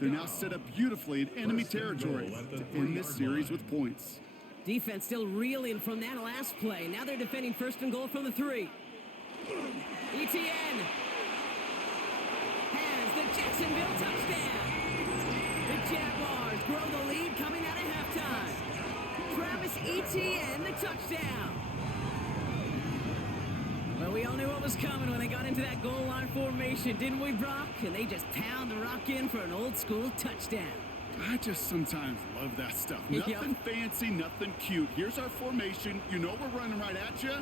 They're now set up beautifully in enemy territory to end this series with points. Defense still reeling from that last play. Now they're defending 1st and goal from the 3. Etienne has the Jacksonville touchdown. The Jaguars grow the lead coming out of halftime. Travis Etienne, the touchdown. Well, we all knew what was coming when they got into that goal line formation, didn't we, Brock? And they just pound the rock in for an old-school touchdown. I just sometimes love that stuff. Nothing fancy, nothing cute. Here's our formation. You know we're running right at you,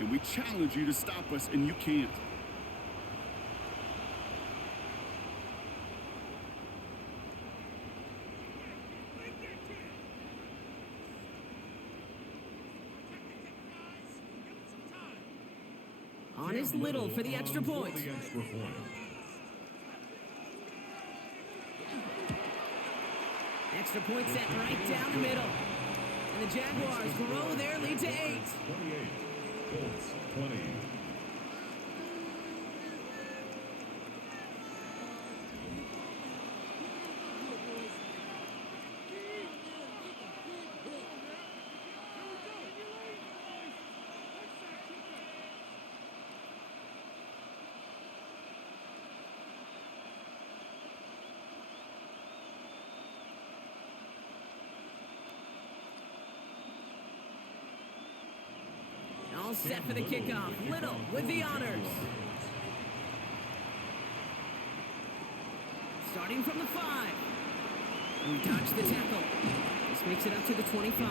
and we challenge you to stop us, and you can't. On is Little for the extra point. Extra point set right down the middle. And the Jaguars grow their lead to 8. 28. Colts 20. All set for the kickoff. Little with the honors. Starting from the 5. We dodge the tackle. This makes it up to the 25.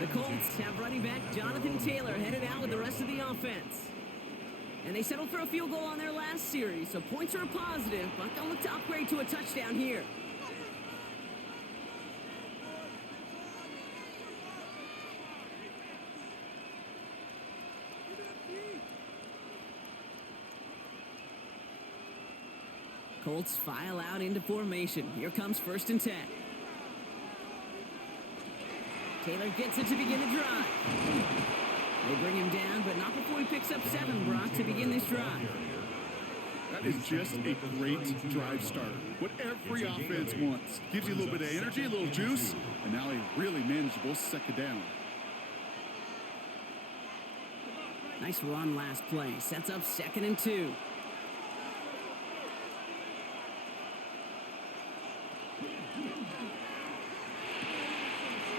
The Colts have running back Jonathan Taylor headed out with the rest of the offense. And they settled for a field goal on their last series, so points are a positive, but they'll look to upgrade to a touchdown here. Colts file out into formation. Here comes 1st and 10. Taylor gets it to begin the drive. They bring him down, but not before he picks up 7, Brock, to begin this drive. That is just a great drive starter. What every offense wants. Gives you a little bit of energy, a little juice, and now a really manageable second down. Nice run last play. Sets up 2nd and 2.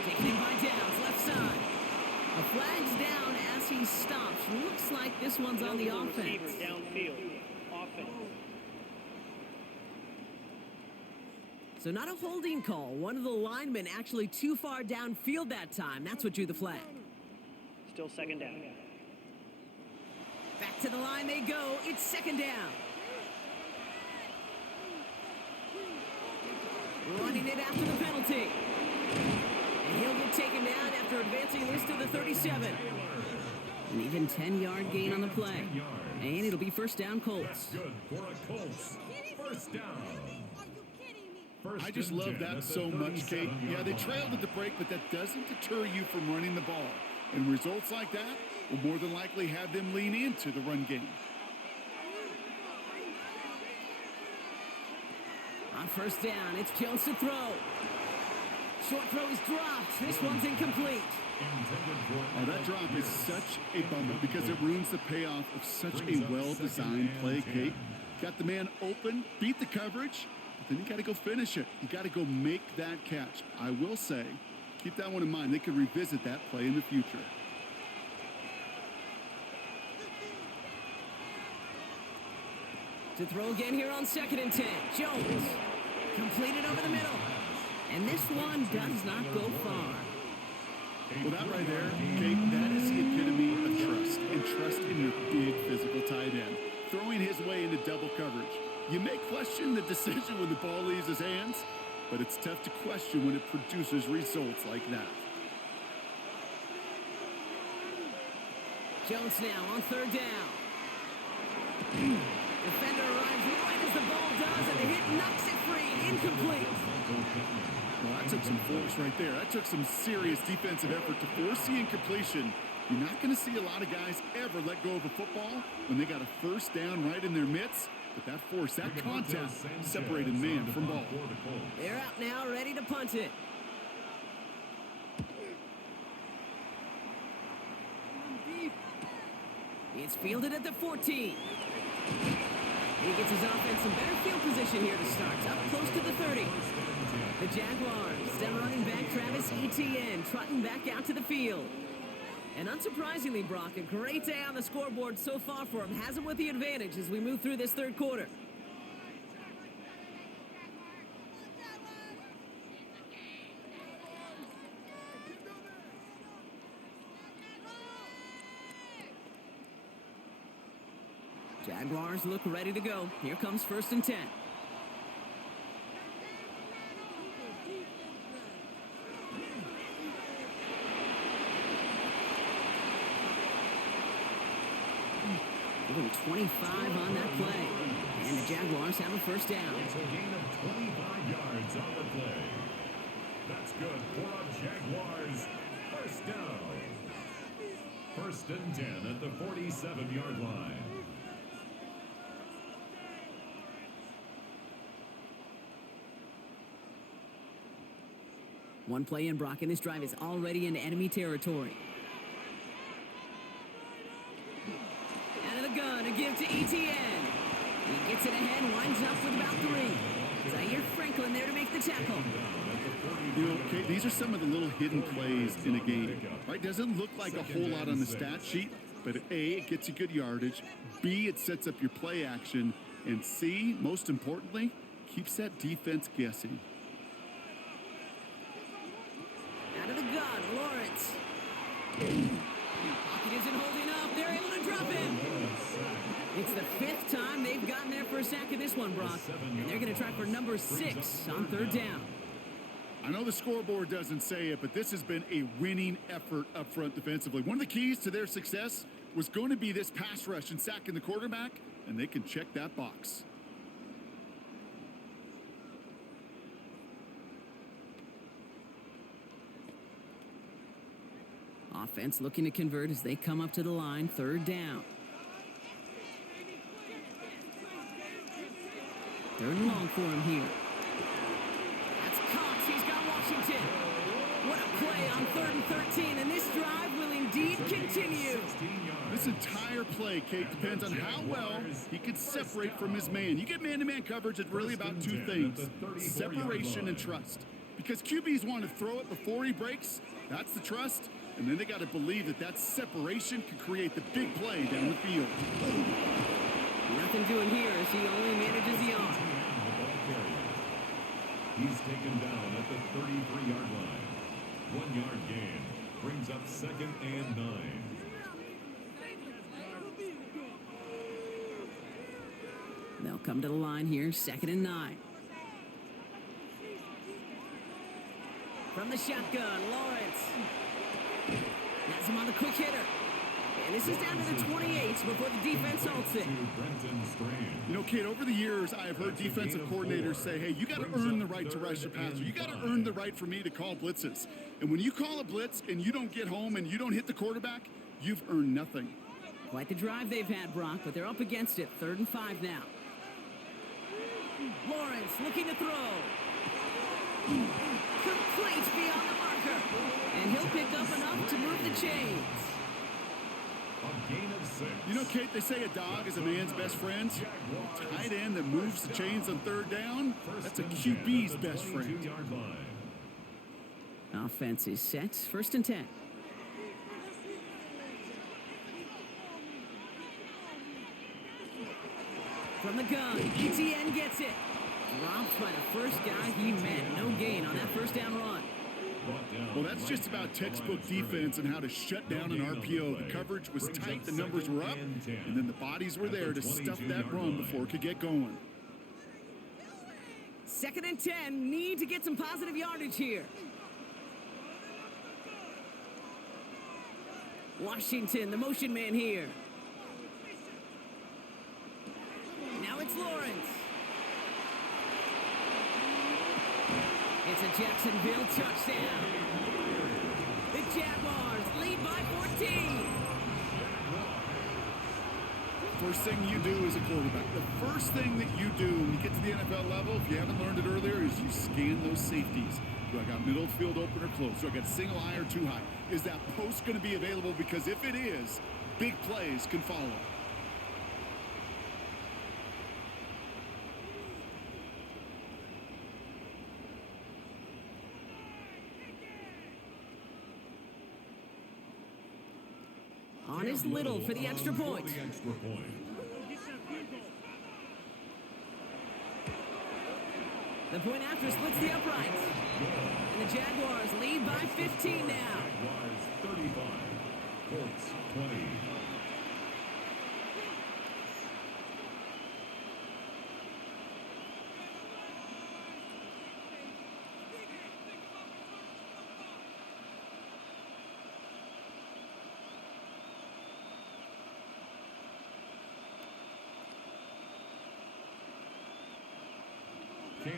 Taken in by Downs, left side. A flag's down as he stops. Looks like this one's on the offense. Downfield. Offense. So not a holding call. One of the linemen actually too far downfield that time. That's what drew the flag. Still 2nd down. Back to the line they go. It's 2nd down. Running it after the penalty. And he'll get taken down after advancing this to the 37. An even 10-yard gain on the play. And it'll be 1st down Colts. Good for a Colts. 1st down. I just love that so much, Kate. Yeah, they trailed at the break, but that doesn't deter you from running the ball. And results like that will more than likely have them lean into the run game. On 1st down, it's Jones to throw. Short throw is dropped. This one's incomplete. Oh, that drop is such a bummer because it ruins the payoff of such a well-designed play, Kate. Got the man open, beat the coverage, but then you got to go finish it. You got to go make that catch. I will say, keep that one in mind. They could revisit that play in the future. To throw again here on 2nd and 10. Jones. Completed over the middle. And this one does not go far. Well, that right there, Kate, that is the epitome of trust. And trust in your big physical tight end. Throwing his way into double coverage. You may question the decision when the ball leaves his hands, but it's tough to question when it produces results like that. Jones now on 3rd down. Defender arrives right as the ball does, and the hit knocks it free. Incomplete. Well, that took some force right there. That took some serious defensive effort to force the incompletion. You're not going to see a lot of guys ever let go of a football when they got a 1st down right in their midst. But that force, that contact, separated man from ball. They're out now, ready to punt it. It's fielded at the 14. He gets his offense some better field position here to start. Up close to the 30. The Jaguars, then running back Travis Etienne, trotting back out to the field. And unsurprisingly, Brock, a great day on the scoreboard so far for him. Has him with the advantage as we move through this 3rd quarter. Jaguars look ready to go. Here comes 1st and 10. Over 25 on that play. And the Jaguars have a 1st down. It's a gain of 25 yards on the play. That's good for a Jaguars 1st down. 1st and 10 at the 47-yard line. One play in, Brock, and this drive is already into enemy territory. Out of the gun, a give to Etienne. He gets it ahead, winds up with about 3. Zaire Franklin there to make the tackle. You know, okay, these are some of the little hidden plays in a game, right? Doesn't look like a whole lot on the stat sheet, but A, it gets you good yardage. B, it sets up your play action. And C, most importantly, keeps that defense guessing. Out of the gun, Lawrence. Pocket isn't holding up. They're able to drop him. It's the 5th time they've gotten there for a sack in this one, Brock. And they're going to try for number 6 on 3rd down. I know the scoreboard doesn't say it, but this has been a winning effort up front defensively. One of the keys to their success was going to be this pass rush and sacking the quarterback, and they can check that box. Offense looking to convert as they come up to the line, third down. Third and long for him here. That's Cox. He's got Washington. What a play on 3rd and 13, and this drive will indeed continue. This entire play, Kate, depends on how well he can separate from his man. You get man-to-man coverage, it's really about two things: separation and trust. Because QBs want to throw it before he breaks, that's the trust, and then they got to believe that that separation can create the big play down the field. Nothing doing here as he only manages the arm. He's taken down at the 33-yard line. 1 yard gain brings up 2nd and 9. They'll come to the line here, 2nd and 9. From the shotgun, Lawrence. Has him on the quick hitter. And this is down to the 28s before the defense halts it. You know, Kate, over the years, I have heard defensive coordinators say, hey, you got to earn the right to rush the passer. You got to earn the right for me to call blitzes. And when you call a blitz and you don't get home and you don't hit the quarterback, you've earned nothing. Quite the drive they've had, Brock, but they're up against it. 3rd and 5 now. Lawrence looking to throw. Complete beyond the marker. And he'll pick up enough to move the chains. A gain of 6. You know, Kate, they say a dog is a man's best friend. Tight end that moves the chains on 3rd down, that's a QB's best friend. Offense is set. 1st and 10. From the gun, ETN gets it. Dropped by the first guy he met. No gain on that 1st down run. Well, that's just about textbook defense and how to shut down an RPO. The coverage was tight, the numbers were up, and then the bodies were there to stuff that run before it could get going. 2nd and 10. Need to get some positive yardage here. Washington, the motion man here. Now it's Lawrence. It's a Jacksonville touchdown. The Jaguars lead by 14. First thing you do as a quarterback, the first thing that you do when you get to the NFL level, if you haven't learned it earlier, is you scan those safeties. Do I got middle field open or close? Do I got single high or too high? Is that post going to be available? Because if it is, big plays can follow. On is Little for the extra point. The point after splits the uprights. And the Jaguars lead by 15 now. Jaguars 35, Colts 20.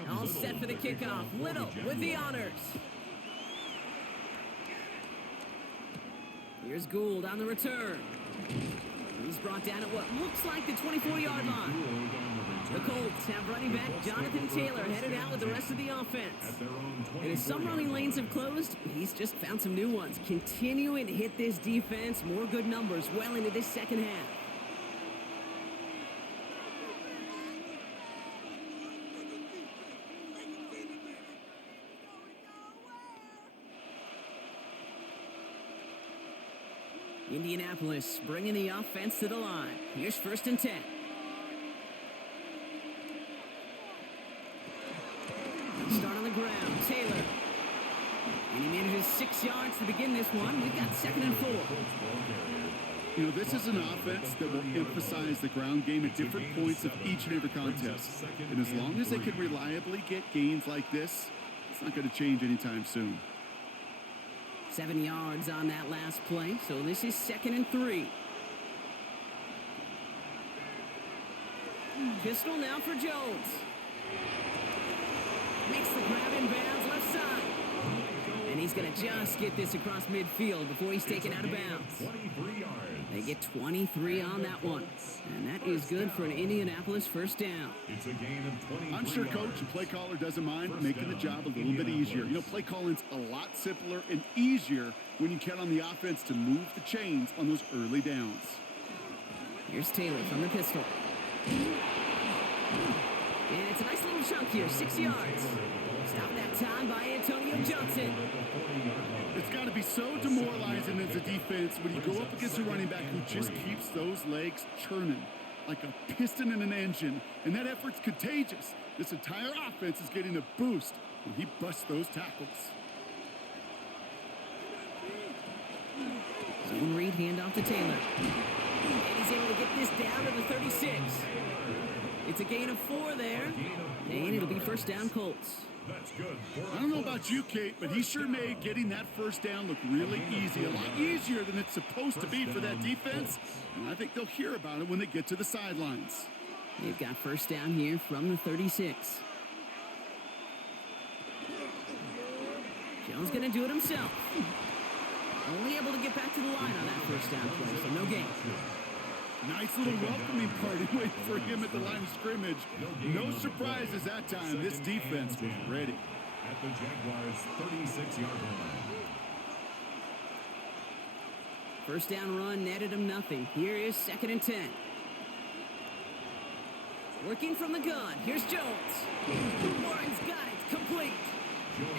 All set for the kickoff. Little with the honors. Here's Gould on the return. He's brought down at what looks like the 24-yard line. The Colts have running back Jonathan Taylor headed out with the rest of the offense. And as some running lanes have closed, he's just found some new ones. Continuing to hit this defense, more good numbers well into this second half. Indianapolis bringing the offense to the line. Here's 1st and 10. Start on the ground. Taylor. And he manages 6 yards to begin this one. We've got 2nd and 4. You know, this is an offense that will emphasize the ground game at different points of each and every contest. And as long as they can reliably get gains like this, it's not going to change anytime soon. 7 yards on that last play, so this is 2nd and 3. Pistol now for Jones. Makes the grab in bounds left side. And he's going to just get this across midfield before he's taken out of bounds. 23 yards. They get 23 on that one. And that is good for an Indianapolis first down. It's a gain of 23 I'm sure coach yards. and play caller doesn't mind making the job a little bit easier. You know, play calling's a lot simpler and easier when you count on the offense to move the chains on those early downs. Here's Taylor from the pistol. And it's a nice little chunk here, 6 yards. Stopped that time by Antonio Johnson. It's got to be so demoralizing as a defense when you go up against a running back who just keeps those legs churning like a piston in an engine, and that effort's contagious. This entire offense is getting a boost when he busts those tackles. Zone read handoff to Taylor. And he's able to get this down to the 36. It's a gain of 4 there, and it'll be first down Colts. That's good. I don't know about you, Kate, but he sure made getting that first down look really easy. A lot easier than it's supposed to be for that defense. And I think they'll hear about it when they get to the sidelines. They've got first down here from the 36. Jones going to do it himself. Only able to get back to the line on that first down play, so no gain. Nice little welcoming party waiting for him at the line of scrimmage. No surprises that time. This defense was ready. At the Jaguars' 36-yard line. First down run netted him nothing. Here is 2nd and 10. Working from the gun. Here's Jones. Warren's got it. Complete.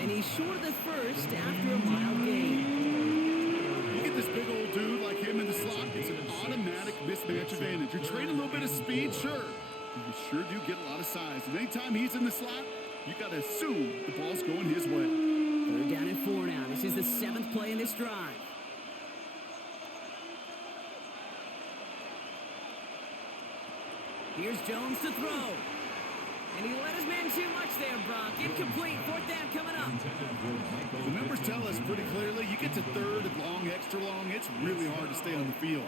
And he's short of the first after a mild gain. You get this big old dude like him in the slot, it's an automatic mismatch advantage. You're trading a little bit of speed, sure. But you sure do get a lot of size. And anytime he's in the slot, you got to assume the ball's going his way. 3rd down and 4 now. This is the 7th play in this drive. Here's Jones to throw. And he let his man too much there, Brock. Incomplete. 4th down coming up. The numbers tell us pretty clearly, you get to 3rd and long, extra long, it's really hard to stay on the field.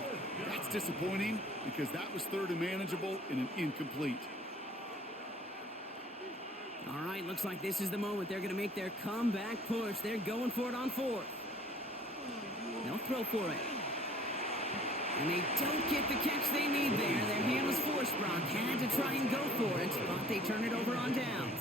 That's disappointing because that was 3rd and manageable and an incomplete. All right, looks like this is the moment they're going to make their comeback push. They're going for it on 4th. They'll throw for it. And they don't get the catch they need there. Their hand was forced, Brock. Had to try and go for it, but they turn it over on downs.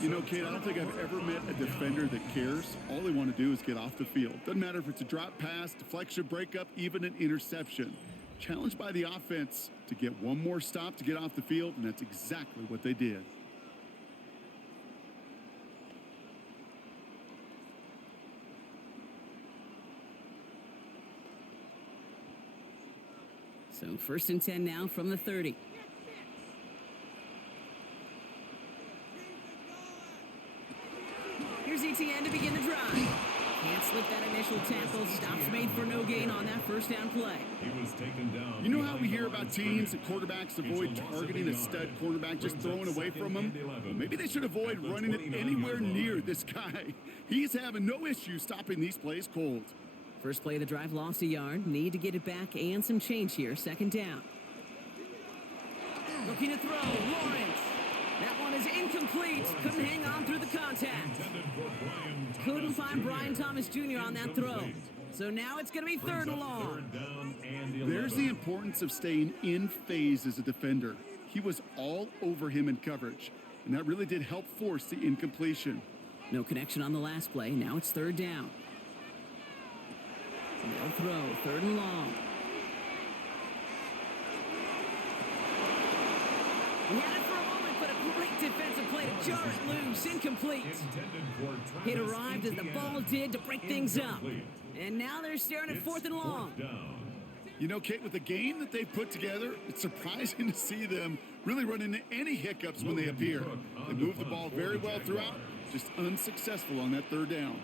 You know, Kate, I don't think I've ever met a defender that cares. All they want to do is get off the field. Doesn't matter if it's a drop pass, deflection, breakup, even an interception. Challenged by the offense to get one more stop to get off the field, and that's exactly what they did. So 1st and 10 now from the 30. Here's ETN to begin the drive. Can't slip that initial tackle. Stops made for no gain on that first down play. He was taken down. You know how we hear about teams and quarterbacks avoid targeting a stud cornerback, just throwing away from him? Well, maybe they should avoid running it anywhere near this guy. He's having no issue stopping these plays cold. First play of the drive, lost a yard. Need to get it back and some change here. 2nd down. Looking to throw. Lawrence. That one is incomplete. Couldn't hang on through the contact. Couldn't find Brian Thomas Jr. on that throw. So now it's going to be 3rd and long. There's the importance of staying in phase as a defender. He was all over him in coverage, and that really did help force the incompletion. No connection on the last play. Now it's 3rd down. They'll throw. 3rd and long. He had it for a moment, but a great defensive play to jar it loose. Incomplete. It arrived as the ball did to break things up. And now they're staring at 4th and long. You know, Kate, with the game that they've put together, it's surprising to see them really run into any hiccups when they appear. They move the ball very well throughout, just unsuccessful on that 3rd down.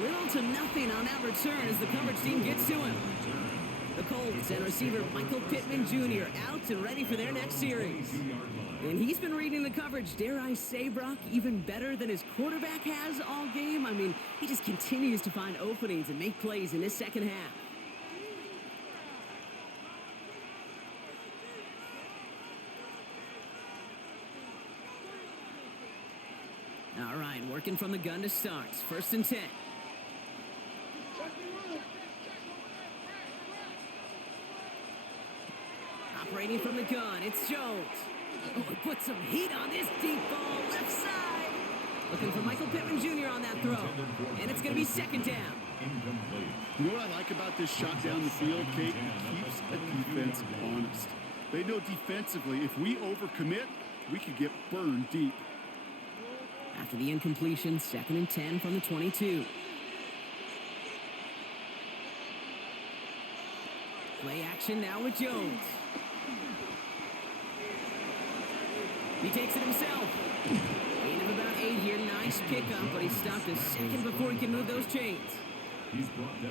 Little to nothing on that return as the coverage team gets to him. The Colts and receiver Michael Pittman Jr. out and ready for their next series. And he's been reading the coverage, dare I say, Brock, even better than his quarterback has all game. I mean, he just continues to find openings and make plays in this second half. line, working from the gun to start. 1st and 10. Operating from the gun, it's Jones. Oh, he put some heat on this deep ball, left side. Looking for Michael Pittman Jr. on that throw. And it's going to be 2nd down. You know what I like about this shot down the field, Kate? It keeps a defense honest. They know defensively, if we overcommit, we could get burned deep. After the incompletion, 2nd and 10 from the 22. Play action now with Jones. He takes it himself. Gain of about 8 here. Nice pickup, but he stopped a second before he can move those chains.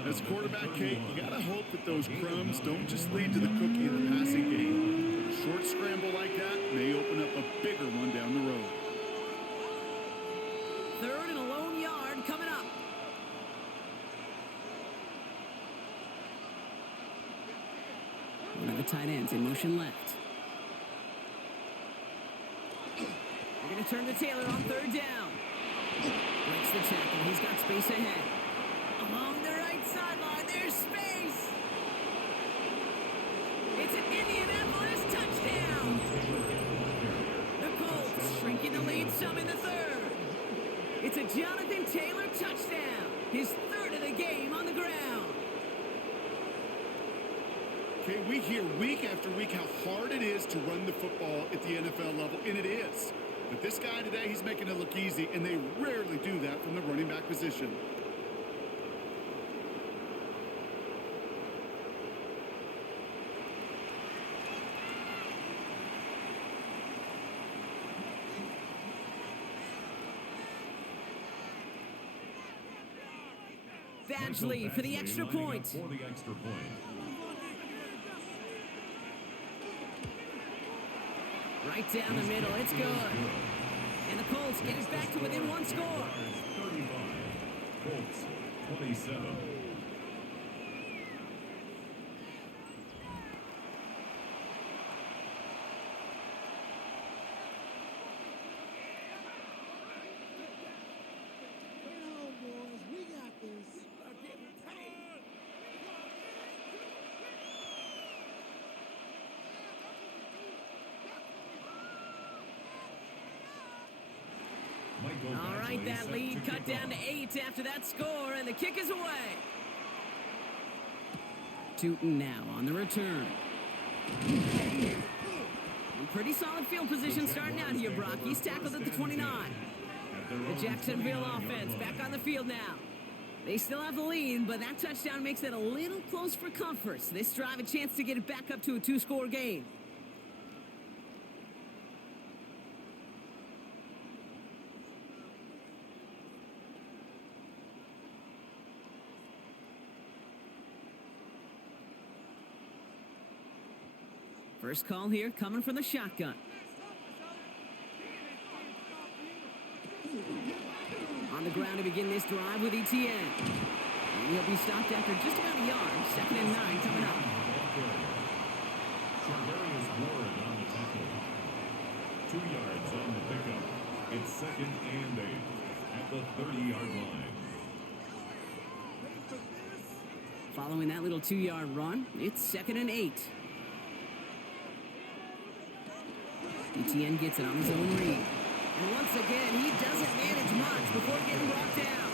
As quarterback, Kate, you got to hope that those crumbs don't just lead to the cookie in the passing game. A short scramble like that may open up a bigger one down the road. 3rd and a lone yard coming up. One of the tight ends in motion left. They're going to turn to Taylor on 3rd down. Breaks the tackle. He's got space ahead. Along the right sideline, there's space. It's an Indianapolis touchdown. The Colts shrinking the lead some in the 3rd. It's a Jonathan Taylor touchdown. His 3rd of the game on the ground. Okay, we hear week after week how hard it is to run the football at the NFL level, and it is. But this guy today, he's making it look easy, and they rarely do that from the running back position. Badgley for the extra point. Right down the middle, it's good. And the Colts get it back to within 1 score. 35. Colts 27. All right, that lead cut down to 8 after that score, and the kick is away. Tootin now on the return. Pretty solid field position starting out here, Brock. He's tackled at the 29. The Jacksonville offense back on the field now. They still have the lead, but that touchdown makes it a little close for comfort. So this drive a chance to get it back up to a 2-score game. First call here coming from the shotgun. On the ground to begin this drive with ETN. And he'll be stopped after just about a yard. 2nd and 9 coming up. Charvarius Ward on the tackle. 2 yards on the pickup. It's 2nd and 8 at the 30-yard line. Following that little 2-yard run, it's 2nd and 8. ETN gets it on his own read. And once again, he doesn't manage much before getting brought down.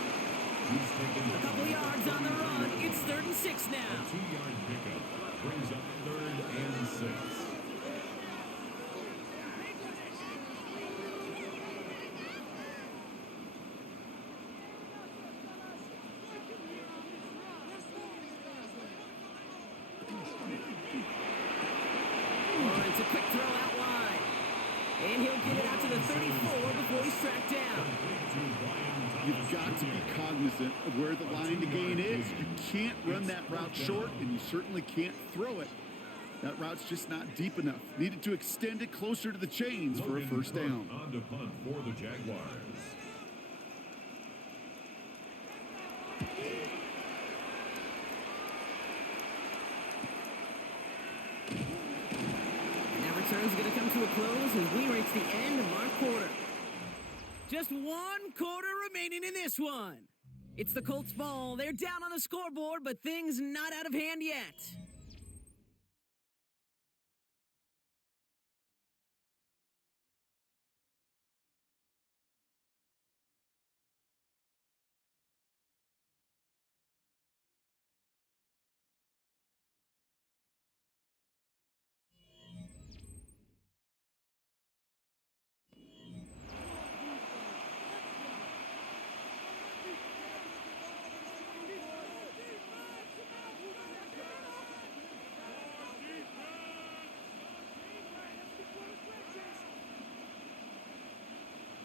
A couple yards on the run. It's 3rd and 6 now. A 2-yard pickup brings up 3rd and 6. Oh, it's a quick throw out wide. And he'll get it out to the 34 before he's tracked down. You've got to be cognizant of where the line to gain is. You can't run that route short, and you certainly can't throw it. That route's just not deep enough. Needed to extend it closer to the chains for a first down. On to punt for the Jaguars. And that return's going to come to a close as we reach the end of our quarter. Just 1 quarter remaining in this one. It's the Colts ball. They're down on the scoreboard, but things not out of hand yet.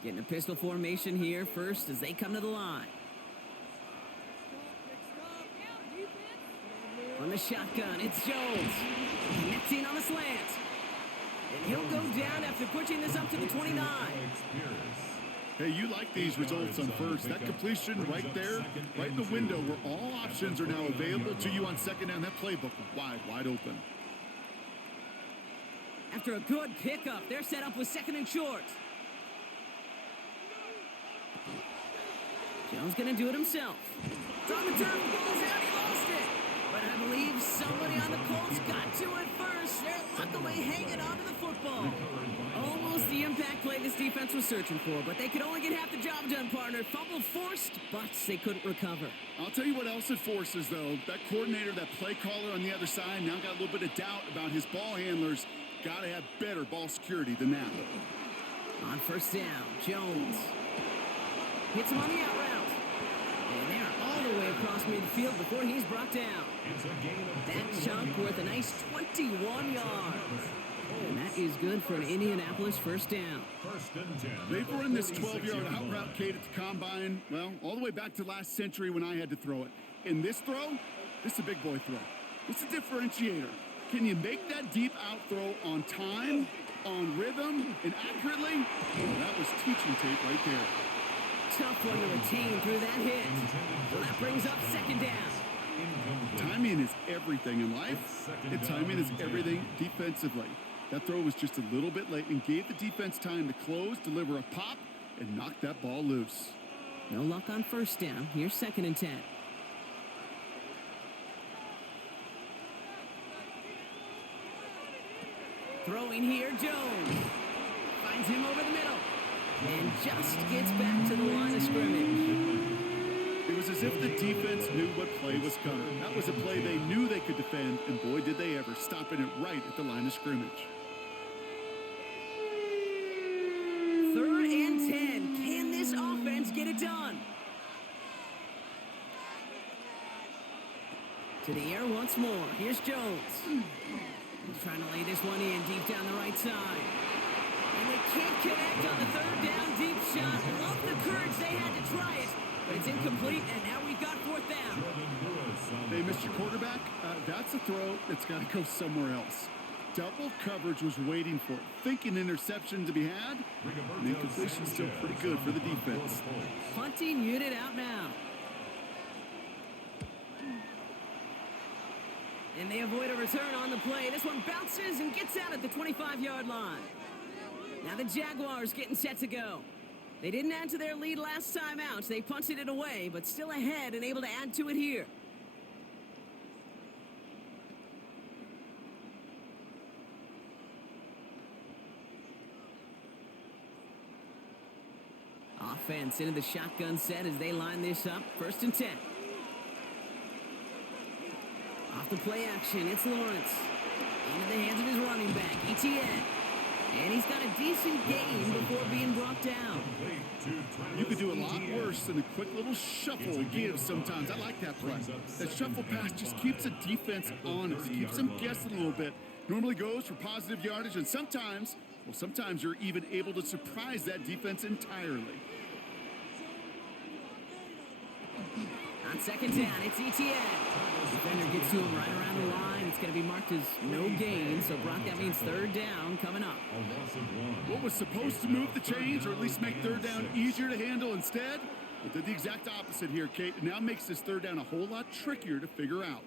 Getting a pistol formation here first as they come to the line. From the shotgun, it's Jones. Connecting on the slant. And he'll go down after pushing this up to the 29. Hey, you like these results on first. That completion right there, right in the window where all options are now available to you on second down. That playbook wide open. After a good pickup, they're set up with second and short. Jones gonna do it himself. It's on the turn, ball's out, he lost it. But I believe somebody on the Colts got to it first. They're luckily hanging on to the football. Almost the impact play this defense was searching for, but they could only get half the job done, partner. Fumble forced, but they couldn't recover. I'll tell you what else it forces, though. That coordinator, that play caller on the other side, now got a little bit of doubt about his ball handlers. Got to have better ball security than that. On first down, Jones hits him on the out route. And they're all the way across midfield before he's brought down. That chunk worth a nice 21 yards. And that is good for an Indianapolis first down. They've run this 12-yard out route, Kate, at the combine, well, all the way back to last century when I had to throw it. In this throw, this is a big boy throw. It's a differentiator. Can you make that deep out throw on time, on rhythm, and accurately? Well, that was teaching tape right there. Tough one to retain through that hit. Well, that brings up second down. Timing is everything in life, and timing is everything defensively. That throw was just a little bit late and gave the defense time to close, deliver a pop, and knock that ball loose. No luck on first down. Here's second and 10. Throwing here, Jones. Finds him over the middle. And just gets back to the line of scrimmage. It was as if the defense knew what play was coming. That was a play they knew they could defend, and boy, did they ever, stopping it right at the line of scrimmage. 3rd and 10. Can this offense get it done? To the air once more. Here's Jones. He's trying to lay this one in deep down the right side. And they can't connect on the 3rd down deep shot. Love the courage they had to try it. But it's incomplete, and now we've got 4th down. They missed your quarterback. That's a throw that's got to go somewhere else. Double coverage was waiting for it. Thinking interception to be had. And the incompletion's still pretty good for the defense. Punting unit out now. And they avoid a return on the play. This one bounces and gets out at the 25-yard line. Now the Jaguars getting set to go. They didn't add to their lead last time out. They punted it away, but still ahead and able to add to it here. Offense into the shotgun set as they line this up. 1st and 10. Off the play action, it's Lawrence. Into the hands of his running back, ETN. And he's got a decent gain before being brought down. You could do a lot worse than a quick little shuffle give sometimes. I like that play. That shuffle pass just keeps the defense honest, keeps them guessing a little bit. Normally goes for positive yardage, and sometimes you're even able to surprise that defense entirely. On 2nd down, it's ETN. Defender gets to him right around the line. It's going to be marked as no gain, so Brock, that means 3rd down coming up. What was supposed to move the chains, or at least make 3rd down easier to handle instead? It did the exact opposite here, Kate. It now makes this 3rd down a whole lot trickier to figure out.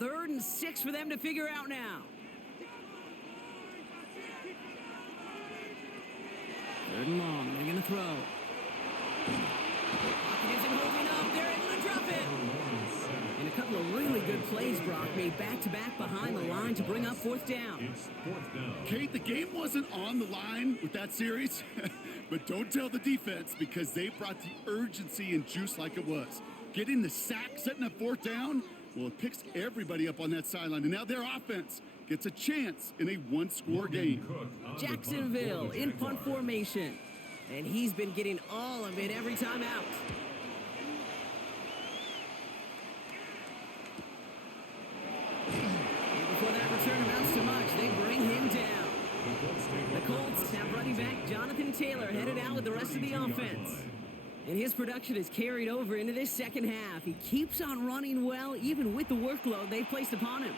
3rd and 6 for them to figure out now. 3rd and long. They're going to throw. Pocket isn't holding up. They're able to drop it. And a couple of really good plays, Brock, made back-to-back behind the line to bring up fourth down. It's fourth down. Kate, the game wasn't on the line with that series, but don't tell the defense because they brought the urgency and juice like it was. Getting the sack, setting up fourth down, well, it picks everybody up on that sideline. And now their offense gets a chance in a one-score game. Jacksonville in punt formation. And he's been getting all of it every time out. And before that return amounts to much, they bring him down. The Colts have running back Jonathan Taylor headed out with the rest of the offense. And his production is carried over into this second half. He keeps on running well, even with the workload they've placed upon him.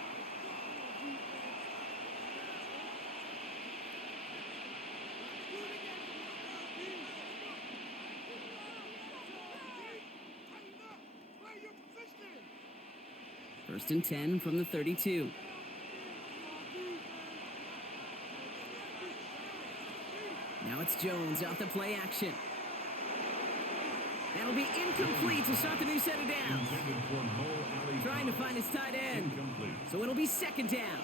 First and 10 from the 32. Now it's Jones off the play action. That'll be incomplete to start the new set of downs. Trying to find his tight end. So it'll be second down.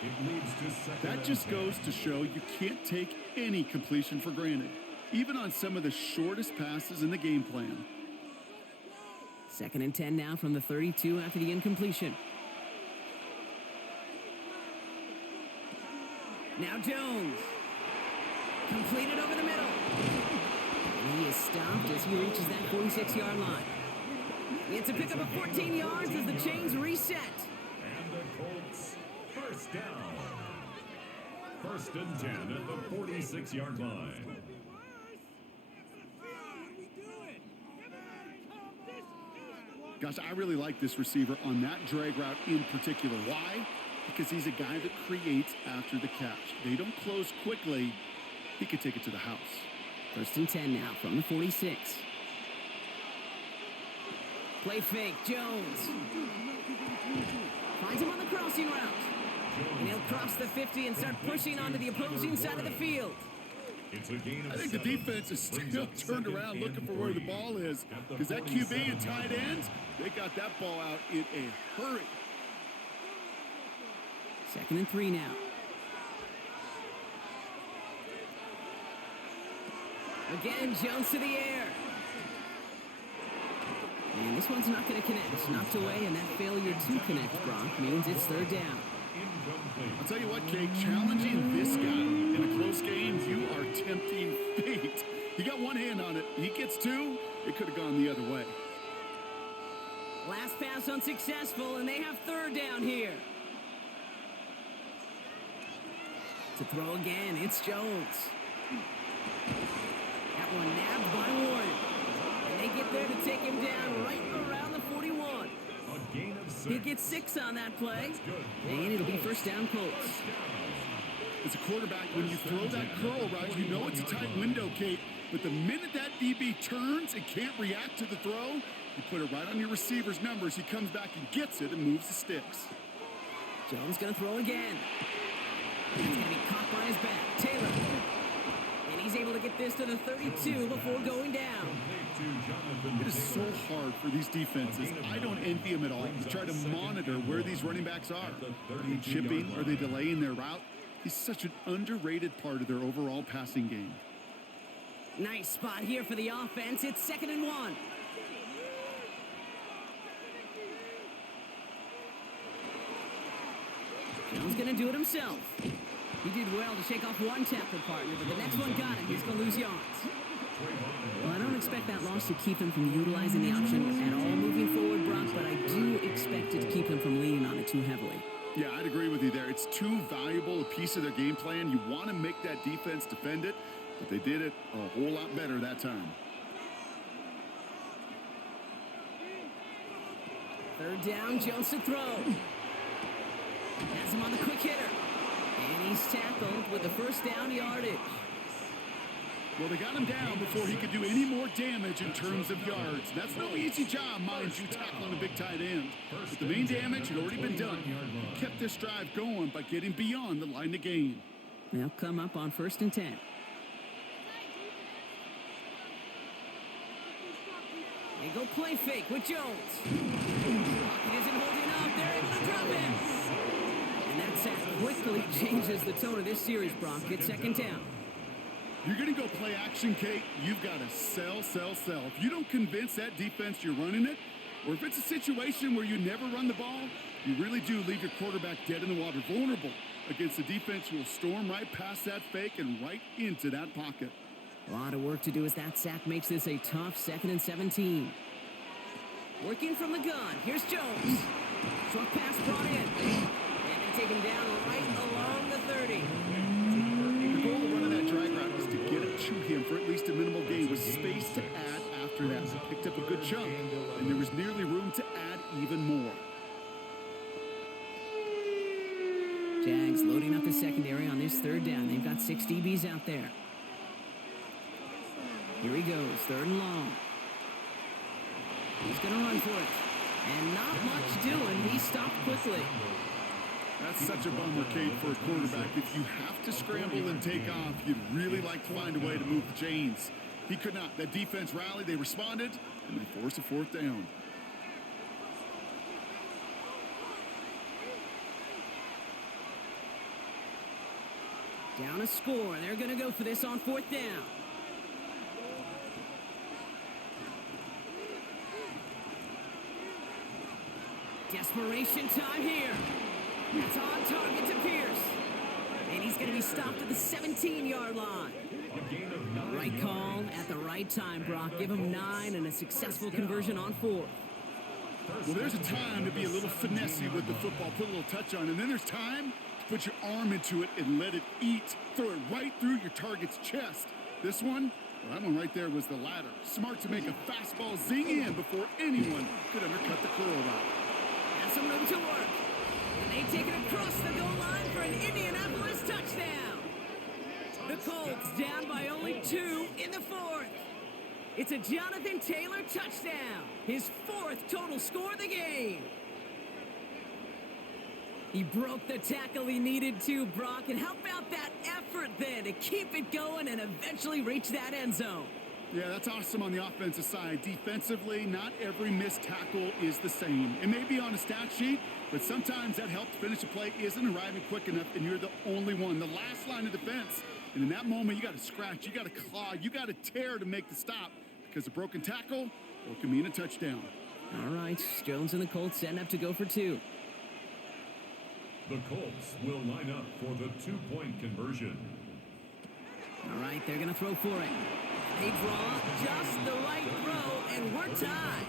That just goes to show you can't take any completion for granted, even on some of the shortest passes in the game plan. Second and 10 now from the 32 after the incompletion. Now Jones. Completed over the middle. And he is stopped as he reaches that 46-yard line. It's a pickup of 14 yards as the chains reset. And the Colts first down. First and 10 at the 46-yard line. Gosh, I really like this receiver on that drag route in particular. Why? Because he's a guy that creates after the catch. They don't close quickly. He could take it to the house. First and 10 now from the 46. Play fake, Jones. Finds him on the crossing route. And he'll cross the 50 and start pushing onto the opposing side of the field. It's a gain of I think the defense is still turned around looking for where the ball is. Because that QB and tight ends, they got that ball out in a hurry. Second and 3 now. Again, Jones to the air. And this one's not going to connect. Knocked away, and that failure to connect, Brock, means it's third down. I'll tell you what, Kate, challenging this guy in a close game, you are tempting fate. He got one hand on it. He gets two. It could have gone the other way. Last pass unsuccessful, and they have third down here. To throw again, it's Jones. That one nabbed by Warren. And they get there to take him down right around the 41. He gets 6 on that play. And it'll be first down Colts. As a quarterback, when you throw that curl route, you know it's a tight window, Kate. But the minute that DB turns and can't react to the throw, you put it right on your receiver's numbers. He comes back and gets it and moves the sticks. Jones going to throw again. He's going to be caught by his back. Taylor. And he's able to get this to the 32 before going down. It is so hard for these defenses. I don't envy them at all to try to monitor where these running backs are. Are they chipping? Are they delaying their route? He's such an underrated part of their overall passing game. Nice spot here for the offense. It's 2nd and 1. Jones going to do it himself. He did well to shake off one tackle partner, but the next one got him. He's going to lose yards. Well, I don't expect that loss to keep him from utilizing the option at all moving forward, Brock, but I do expect it to keep him from leaning on it too heavily. Yeah, I'd agree with you there. It's too valuable a piece of their game plan. You want to make that defense defend it, but they did it a whole lot better that time. Third down, Jones to throw. Has him on the quick hitter. And he's tackled with the first down yardage. Well, they got him down before he could do any more damage in terms of yards. That's no easy job, mind you, tackling a big tight end. But the main damage had already been done. He kept this drive going by getting beyond the line of gain. They'll come up on 1st and 10. They go play fake with Jones. Pocket isn't holding up. They're able to drop him. And that sack quickly changes the tone of this series, Brock. It's second down. You're going to go play action, Kate. You've got to sell, sell, sell. If you don't convince that defense you're running it, or if it's a situation where you never run the ball, you really do leave your quarterback dead in the water, vulnerable against a defense who will storm right past that fake and right into that pocket. A lot of work to do as that sack makes this a tough 2nd and 17. Working from the gun. Here's Jones. Short pass brought in. And they take him down right along the 30. The goal of running that drag route is to get it to him for at least a minimal gain with space to add after that. He picked up a good chunk, and there was nearly room to add even more. Jags loading up the secondary on this 3rd down. They've got 6 DBs out there. Here he goes, 3rd and long. He's going to run for it. And not much doing. He stopped quickly. That's such a bummer, Kate, for a quarterback. If you have to scramble and take off, you'd really like to find a way to move the chains. He could not. That defense rallied, they responded, and they forced a 4th down. Down a score. They're going to go for this on 4th down. Desperation time here. That's on target to Pierce. And he's going to be stopped at the 17-yard line. Right call at the right time, Brock. Give him 9 and a successful conversion on 4th. Well, there's a time to be a little finessey with the football, put a little touch on, and then there's time to put your arm into it and let it eat. Throw it right through your target's chest. This one, well, that one right there was the latter. Smart to make a fastball zing in before anyone could undercut the curl route. And some room to work. And they take it across the goal line for an Indianapolis touchdown. The Colts down by only 2 in the 4th. It's a Jonathan Taylor touchdown. His 4th total score of the game. He broke the tackle he needed to, Brock. And how about that effort then to keep it going and eventually reach that end zone? Yeah, that's awesome on the offensive side. Defensively, not every missed tackle is the same. It may be on a stat sheet, but sometimes that help to finish a play isn't arriving quick enough, and you're the only one. The last line of defense. And in that moment, you got to scratch, you got to claw, you got to tear to make the stop, because a broken tackle, well, can mean a touchdown. All right, Jones and the Colts setting up to go for 2. The Colts will line up for the 2-point conversion. All right, they're going to throw for it. They draw just the right throw, and we're tied.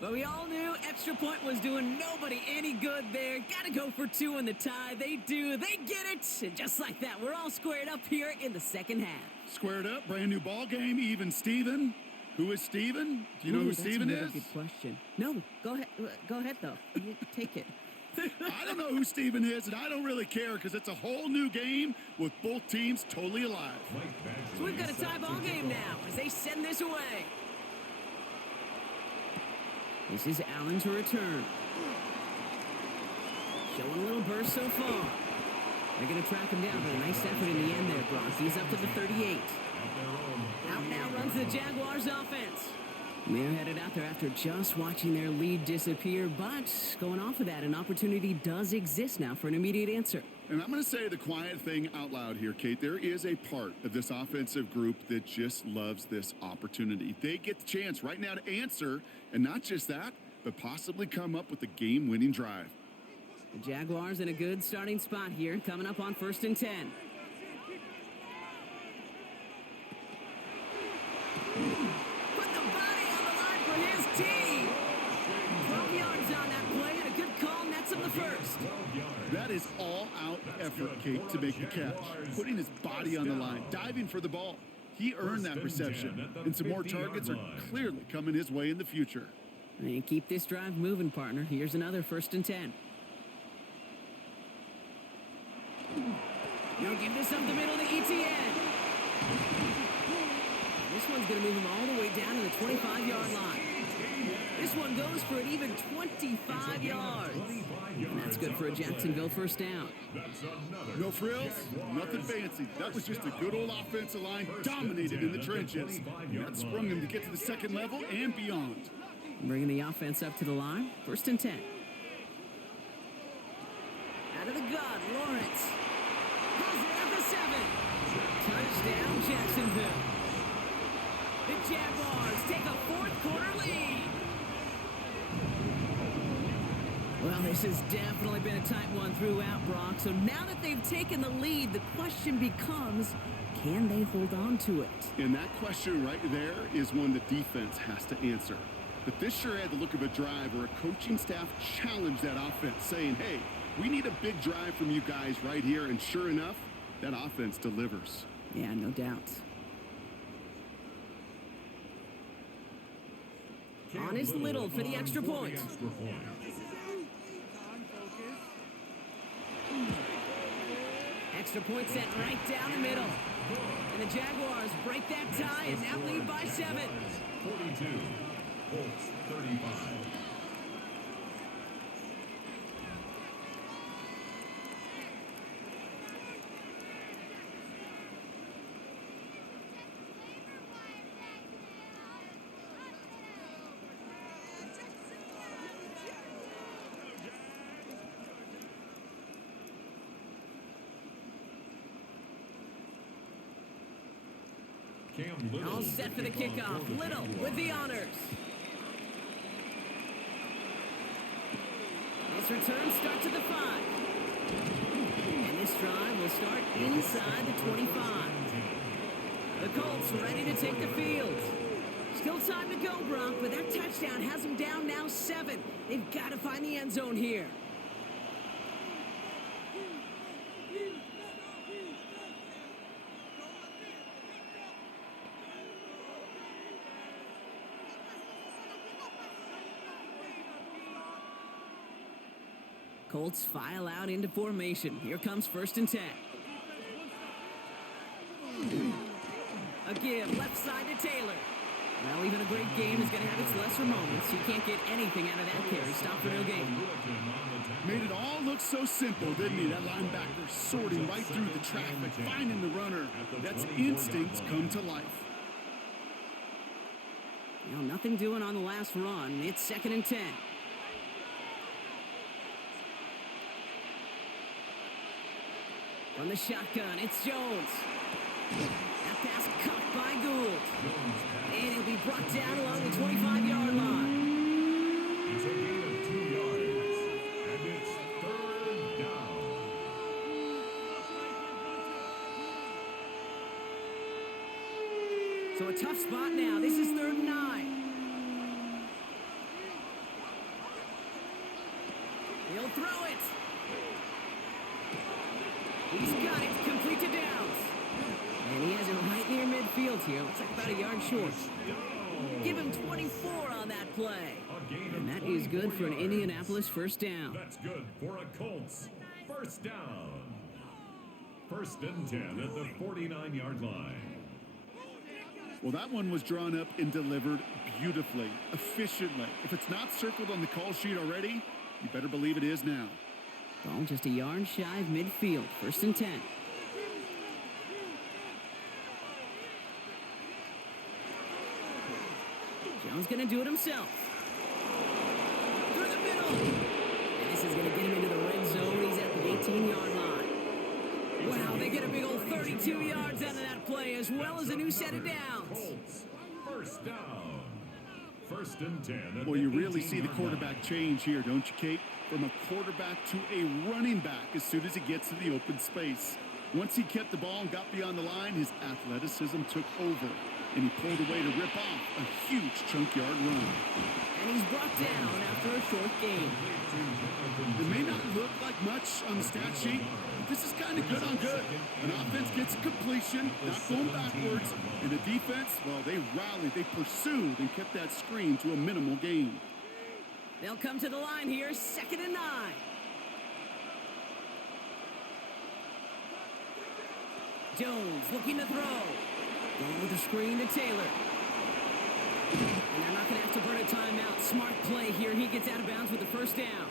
But we all knew extra point was doing nobody any good there. Got to go for 2 in the tie. They do. They get it. And just like that, we're all squared up here in the second half. Squared up, brand new ball game, even Steven. Who is Steven? Do you know who Steven is? That's a really good question. No, go ahead. Go ahead, though. You take it. I don't know who Steven is, and I don't really care because it's a whole new game with both teams totally alive. So we've got a tie ball game now as they send this away. This is Allen to return. Showing a little burst so far. They're going to track him down, but a nice effort in the end there, Brock. He's up to the 38. Out now runs the Jaguars offense. They're headed out there after just watching their lead disappear, but going off of that, an opportunity does exist now for an immediate answer. And I'm going to say the quiet thing out loud here, Kate. There is a part of this offensive group that just loves this opportunity. They get the chance right now to answer, and not just that, but possibly come up with a game-winning drive. The Jaguars in a good starting spot here, coming up on 1st and 10. Put the body on the line for his team. 12 yards on that play, and a good call nets him the first. That is all-out effort, Kate, to make the catch. Putting his body on the line, diving for the ball. He earned that reception, and some more targets are clearly coming his way in the future. And keep this drive moving, partner. Here's another 1st and 10. Now give this up the middle to ETN. This one's going to move him all the way down to the 25-yard line. This one goes for an even 25 yards. And that's good for a Jacksonville 1st down. No frills, nothing fancy. That was just a good old offensive line dominated in the trenches. And that sprung him to get to the 2nd level and beyond. Bringing the offense up to the line. 1st and 10. Out of the gun, Lawrence. Has it at the 7. Touchdown, Jacksonville. The Jaguars take a 4th quarter lead. Well, this has definitely been a tight one throughout, Brock. So now that they've taken the lead, the question becomes, can they hold on to it? And that question right there is one the defense has to answer. But this sure had the look of a drive where a coaching staff challenged that offense, saying, hey, we need a big drive from you guys right here. And sure enough, that offense delivers. Yeah, no doubt. On is Little for the extra point. Extra point set right down the middle. And the Jaguars break that tie and now lead by 7. 42, Colts 35. All set for the kickoff. Little with the honors. This return starts at the 5. And this drive will start inside the 25. The Colts ready to take the field. Still time to go, Brock, but that touchdown has them down now 7. They've got to find the end zone here. Colts file out into formation. Here comes 1st and 10. A give left side to Taylor. Well, even a great game is going to have its lesser moments. You can't get anything out of that carry. Stop for no gain. Made it all look so simple, didn't he? That linebacker sorting right through the traffic, finding the runner. That's instincts come to life. Well, nothing doing on the last run. It's 2nd and 10. From the shotgun, it's Jones. That pass caught by Gould. And he'll be brought down along the 25-yard line. It's a gain of 2 yards, and it's 3rd down. So a tough spot now. This is 3rd and 9. He'll throw it. He's got it, complete to Downs. And he has it right near midfield here. Looks like about a yard short. Give him 24 on that play. And that is good for an Indianapolis 1st down. That's good for a Colts 1st down. 1st and 10 at the 49-yard line. Well, that one was drawn up and delivered beautifully, efficiently. If it's not circled on the call sheet already, you better believe it is now. Ball just a yard shy of midfield. 1st and 10. Jones going to do it himself. Through the middle. And this is going to get him into the red zone. He's at the 18-yard line. Wow, they get a big old 32 yards out of that play, as well as a new set of downs. Colts 1st down. 1st and 10. Well, you really see the quarterback change here, don't you, Kate? From a quarterback to a running back as soon as he gets to the open space. Once he kept the ball and got beyond the line, his athleticism took over. and he pulled away to rip off a huge chunk yard run. And he's brought down after a short gain. It may not look like much on the stat sheet, but this is kind of good on good. An offense gets a completion, not going backwards, and the defense, well, they rallied, they pursued, and kept that screen to a minimal gain. They'll come to the line here, 2nd and 9. Jones looking to throw. Going with the screen to Taylor. And they're not going to have to burn a timeout. Smart play here. He gets out of bounds with the first down.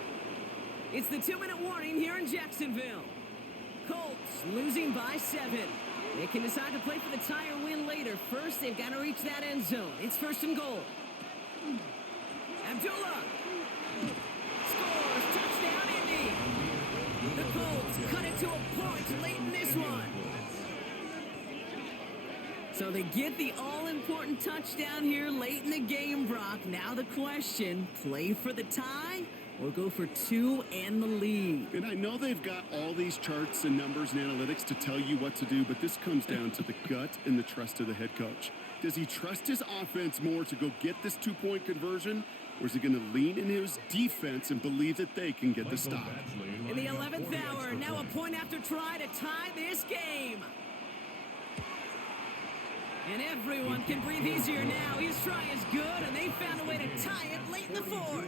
It's the 2-minute warning here in Jacksonville. Colts losing by 7. They can decide to play for the tie or win later. First, they've got to reach that end zone. It's 1st and goal. Abdullah scores. Touchdown, Indy. The Colts cut it to a point late in this one. So they get the all-important touchdown here late in the game, Brock. Now the question, play for the tie or go for 2 and the lead? And I know they've got all these charts and numbers and analytics to tell you what to do, but this comes down to the gut and the trust of the head coach. Does he trust his offense more to go get this 2-point conversion, or is he going to lean in his defense and believe that they can get the stop? In the 11th hour, now a point after try to tie this game. And everyone can breathe easier now. His try is good, and they found a way to tie it late in the 4th.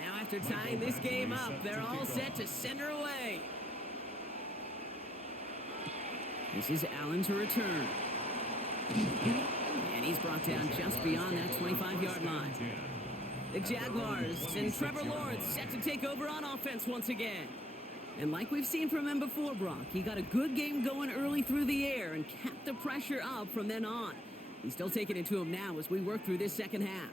Now after tying this game up, they're all set to send her away. This is Allen to return. And he's brought down just beyond that 25-yard line. The Jaguars and Trevor Lawrence set to take over on offense once again. And like we've seen from him before, Brock, he got a good game going early through the air and kept the pressure up from then on. He's still taking it to him now as we work through this second half.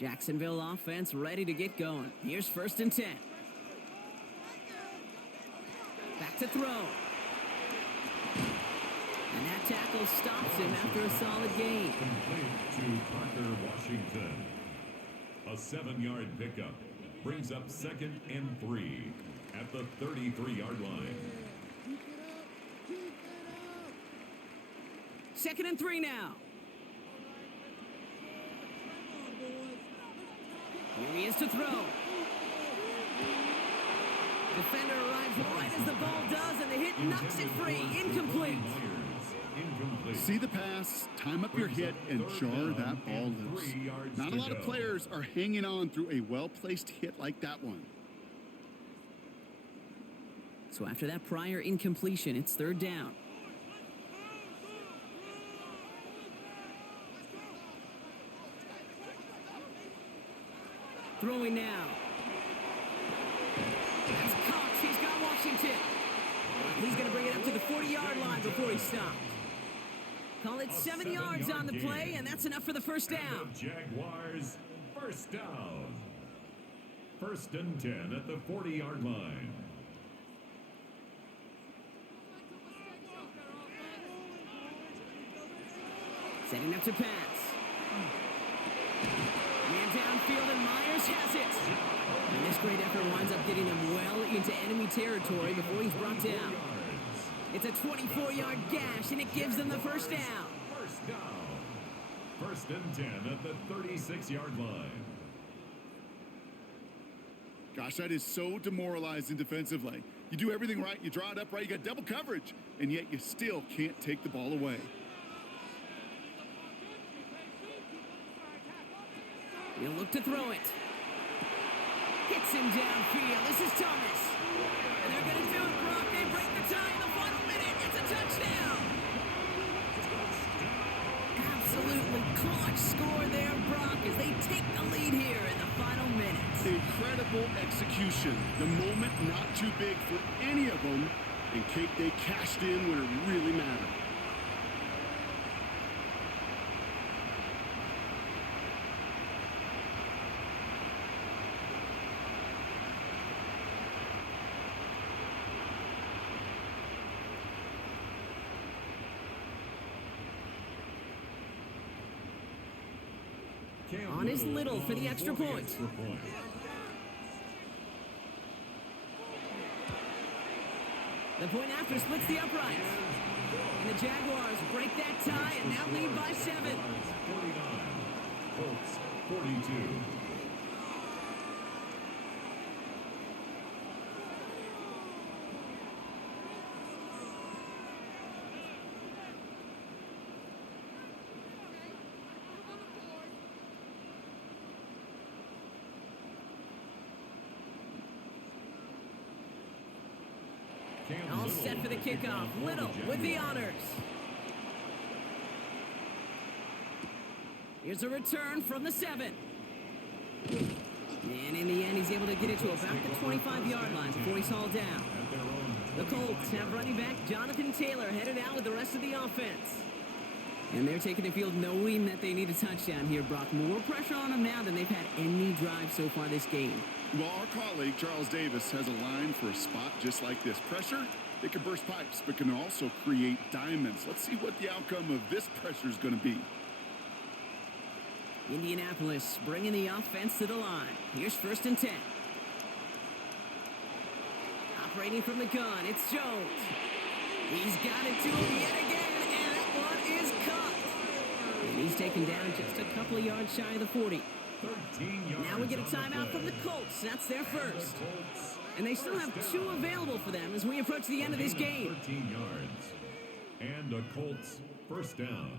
Jacksonville offense ready to get going. Here's 1st and 10. Back to throw. And that tackle stops him after a solid gain. Complete to Parker Washington. A 7-yard pickup brings up 2nd and 3 at the 33-yard line. 2nd and 3 now. Here he is to throw. Defender arrives right as the ball does, and the hit knocks it free. Incomplete. See the pass, time up your hit, and jar that ball loose. Not a lot of players are hanging on through a well-placed hit like that one. So after that prior incompletion, it's 3rd down. Throwing now. That's Cox. He's got Washington. He's going to bring it up to the 40-yard line before he stops. Call it 7 yards on the play, and that's enough for the first down. Jaguars, first down. 1st and 10 at the 40-yard line. Setting up to pass. Man downfield, and Myers has it. And this great effort winds up getting him well into enemy territory before he's brought down. It's a 24-yard gash, and it gives them the first down. First down. 1st and 10 at the 36-yard line. Gosh, that is so demoralizing defensively. You do everything right, you draw it up right, you got double coverage, and yet you still can't take the ball away. He'll look to throw it. Hits him downfield. This is Thomas. And they're going to do it, Brock. They break the tie in the final minute. It's a touchdown. Absolutely clutch score there, Brock, as they take the lead here in the final minutes. Incredible incredible execution. The moment not too big for any of them. And Kate, they cashed in when it really mattered. On is Little for the extra point. The point after splits the uprights. And the Jaguars break that tie and now lead by 7. 49. Colts 42. All set for the kickoff. Little with the honors. Here's a return from the 7. And in the end, he's able to get it to about the 25-yard line before he's hauled down. The Colts have running back Jonathan Taylor headed out with the rest of the offense. And they're taking the field knowing that they need a touchdown here, Brock. More pressure on them now than they've had any drive so far this game. Well, our colleague, Charles Davis, has a line for a spot just like this. Pressure, it can burst pipes, but can also create diamonds. Let's see what the outcome of this pressure is going to be. Indianapolis bringing the offense to the line. Here's 1st and 10. Operating from the gun, it's Jones. He's got it to him yet again, and that one is caught. And he's taken down just a couple of yards shy of the 40. 13 yards. Now we get a timeout from the Colts. That's their first. And they still have 2 available for them as we approach the end of this game. 13 yards. And a Colts first down.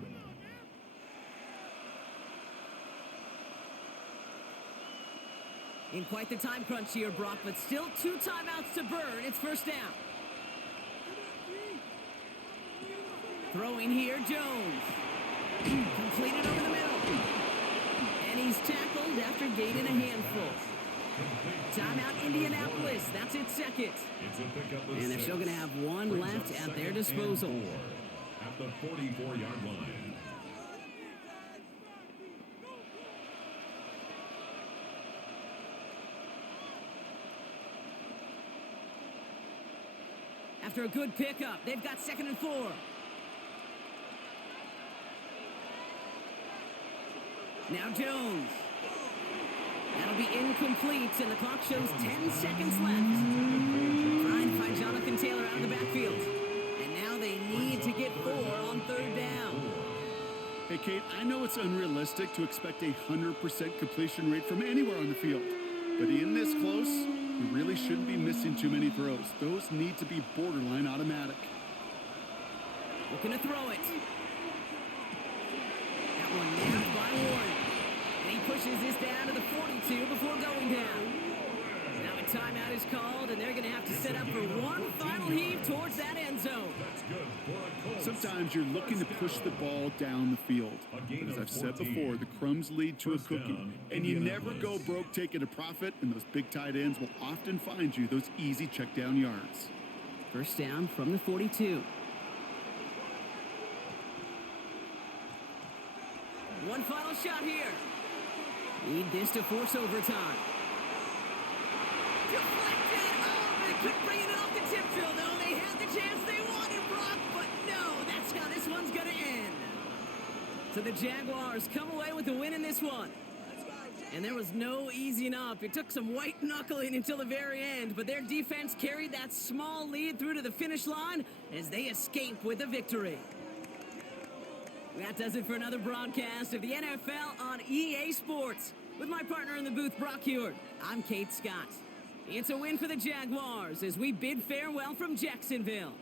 In quite the time crunch here, Brock, but still 2 timeouts to burn. It's first down. Throwing here, Jones. Completed over the middle. And he's tackled after gaining a handful. Timeout Indianapolis. That's its second. It's a pickup of And they're 6. still going to have 1 left at their disposal. And 4 at the 44-yard line. After a good pickup, they've got 2nd and 4. Now Jones. That'll be incomplete, and the clock shows 10 seconds left. Trying to find Jonathan Taylor out of the backfield. And now they need to get 4 on 3rd down. Hey, Kate, I know it's unrealistic to expect a 100% completion rate from anywhere on the field. But in this close, you really shouldn't be missing too many throws. Those need to be borderline automatic. Looking to throw it. That one nailed by Warren. And he pushes this down to the 42 before going down. Now a timeout is called, and they're going to have to set up for one final heave towards that end zone. That's good for a Colts. Sometimes you're looking to push the ball down the field. But as I've said before, the crumbs lead to a cookie. And you never go broke taking a profit, and those big tight ends will often find you those easy check down yards. First down from the 42. One final shot here. Need this to force overtime. Deflected! Oh, they keep bringing it off the tip drill, though. They had the chance they wanted, Brock, but no, that's how this one's going to end. So the Jaguars come away with the win in this one. And there was no easing up. It took some white knuckling until the very end, but their defense carried that small lead through to the finish line as they escape with a victory. That does it for another broadcast of the NFL on EA Sports. With my partner in the booth, Brock Heward, I'm Kate Scott. It's a win for the Jaguars as we bid farewell from Jacksonville.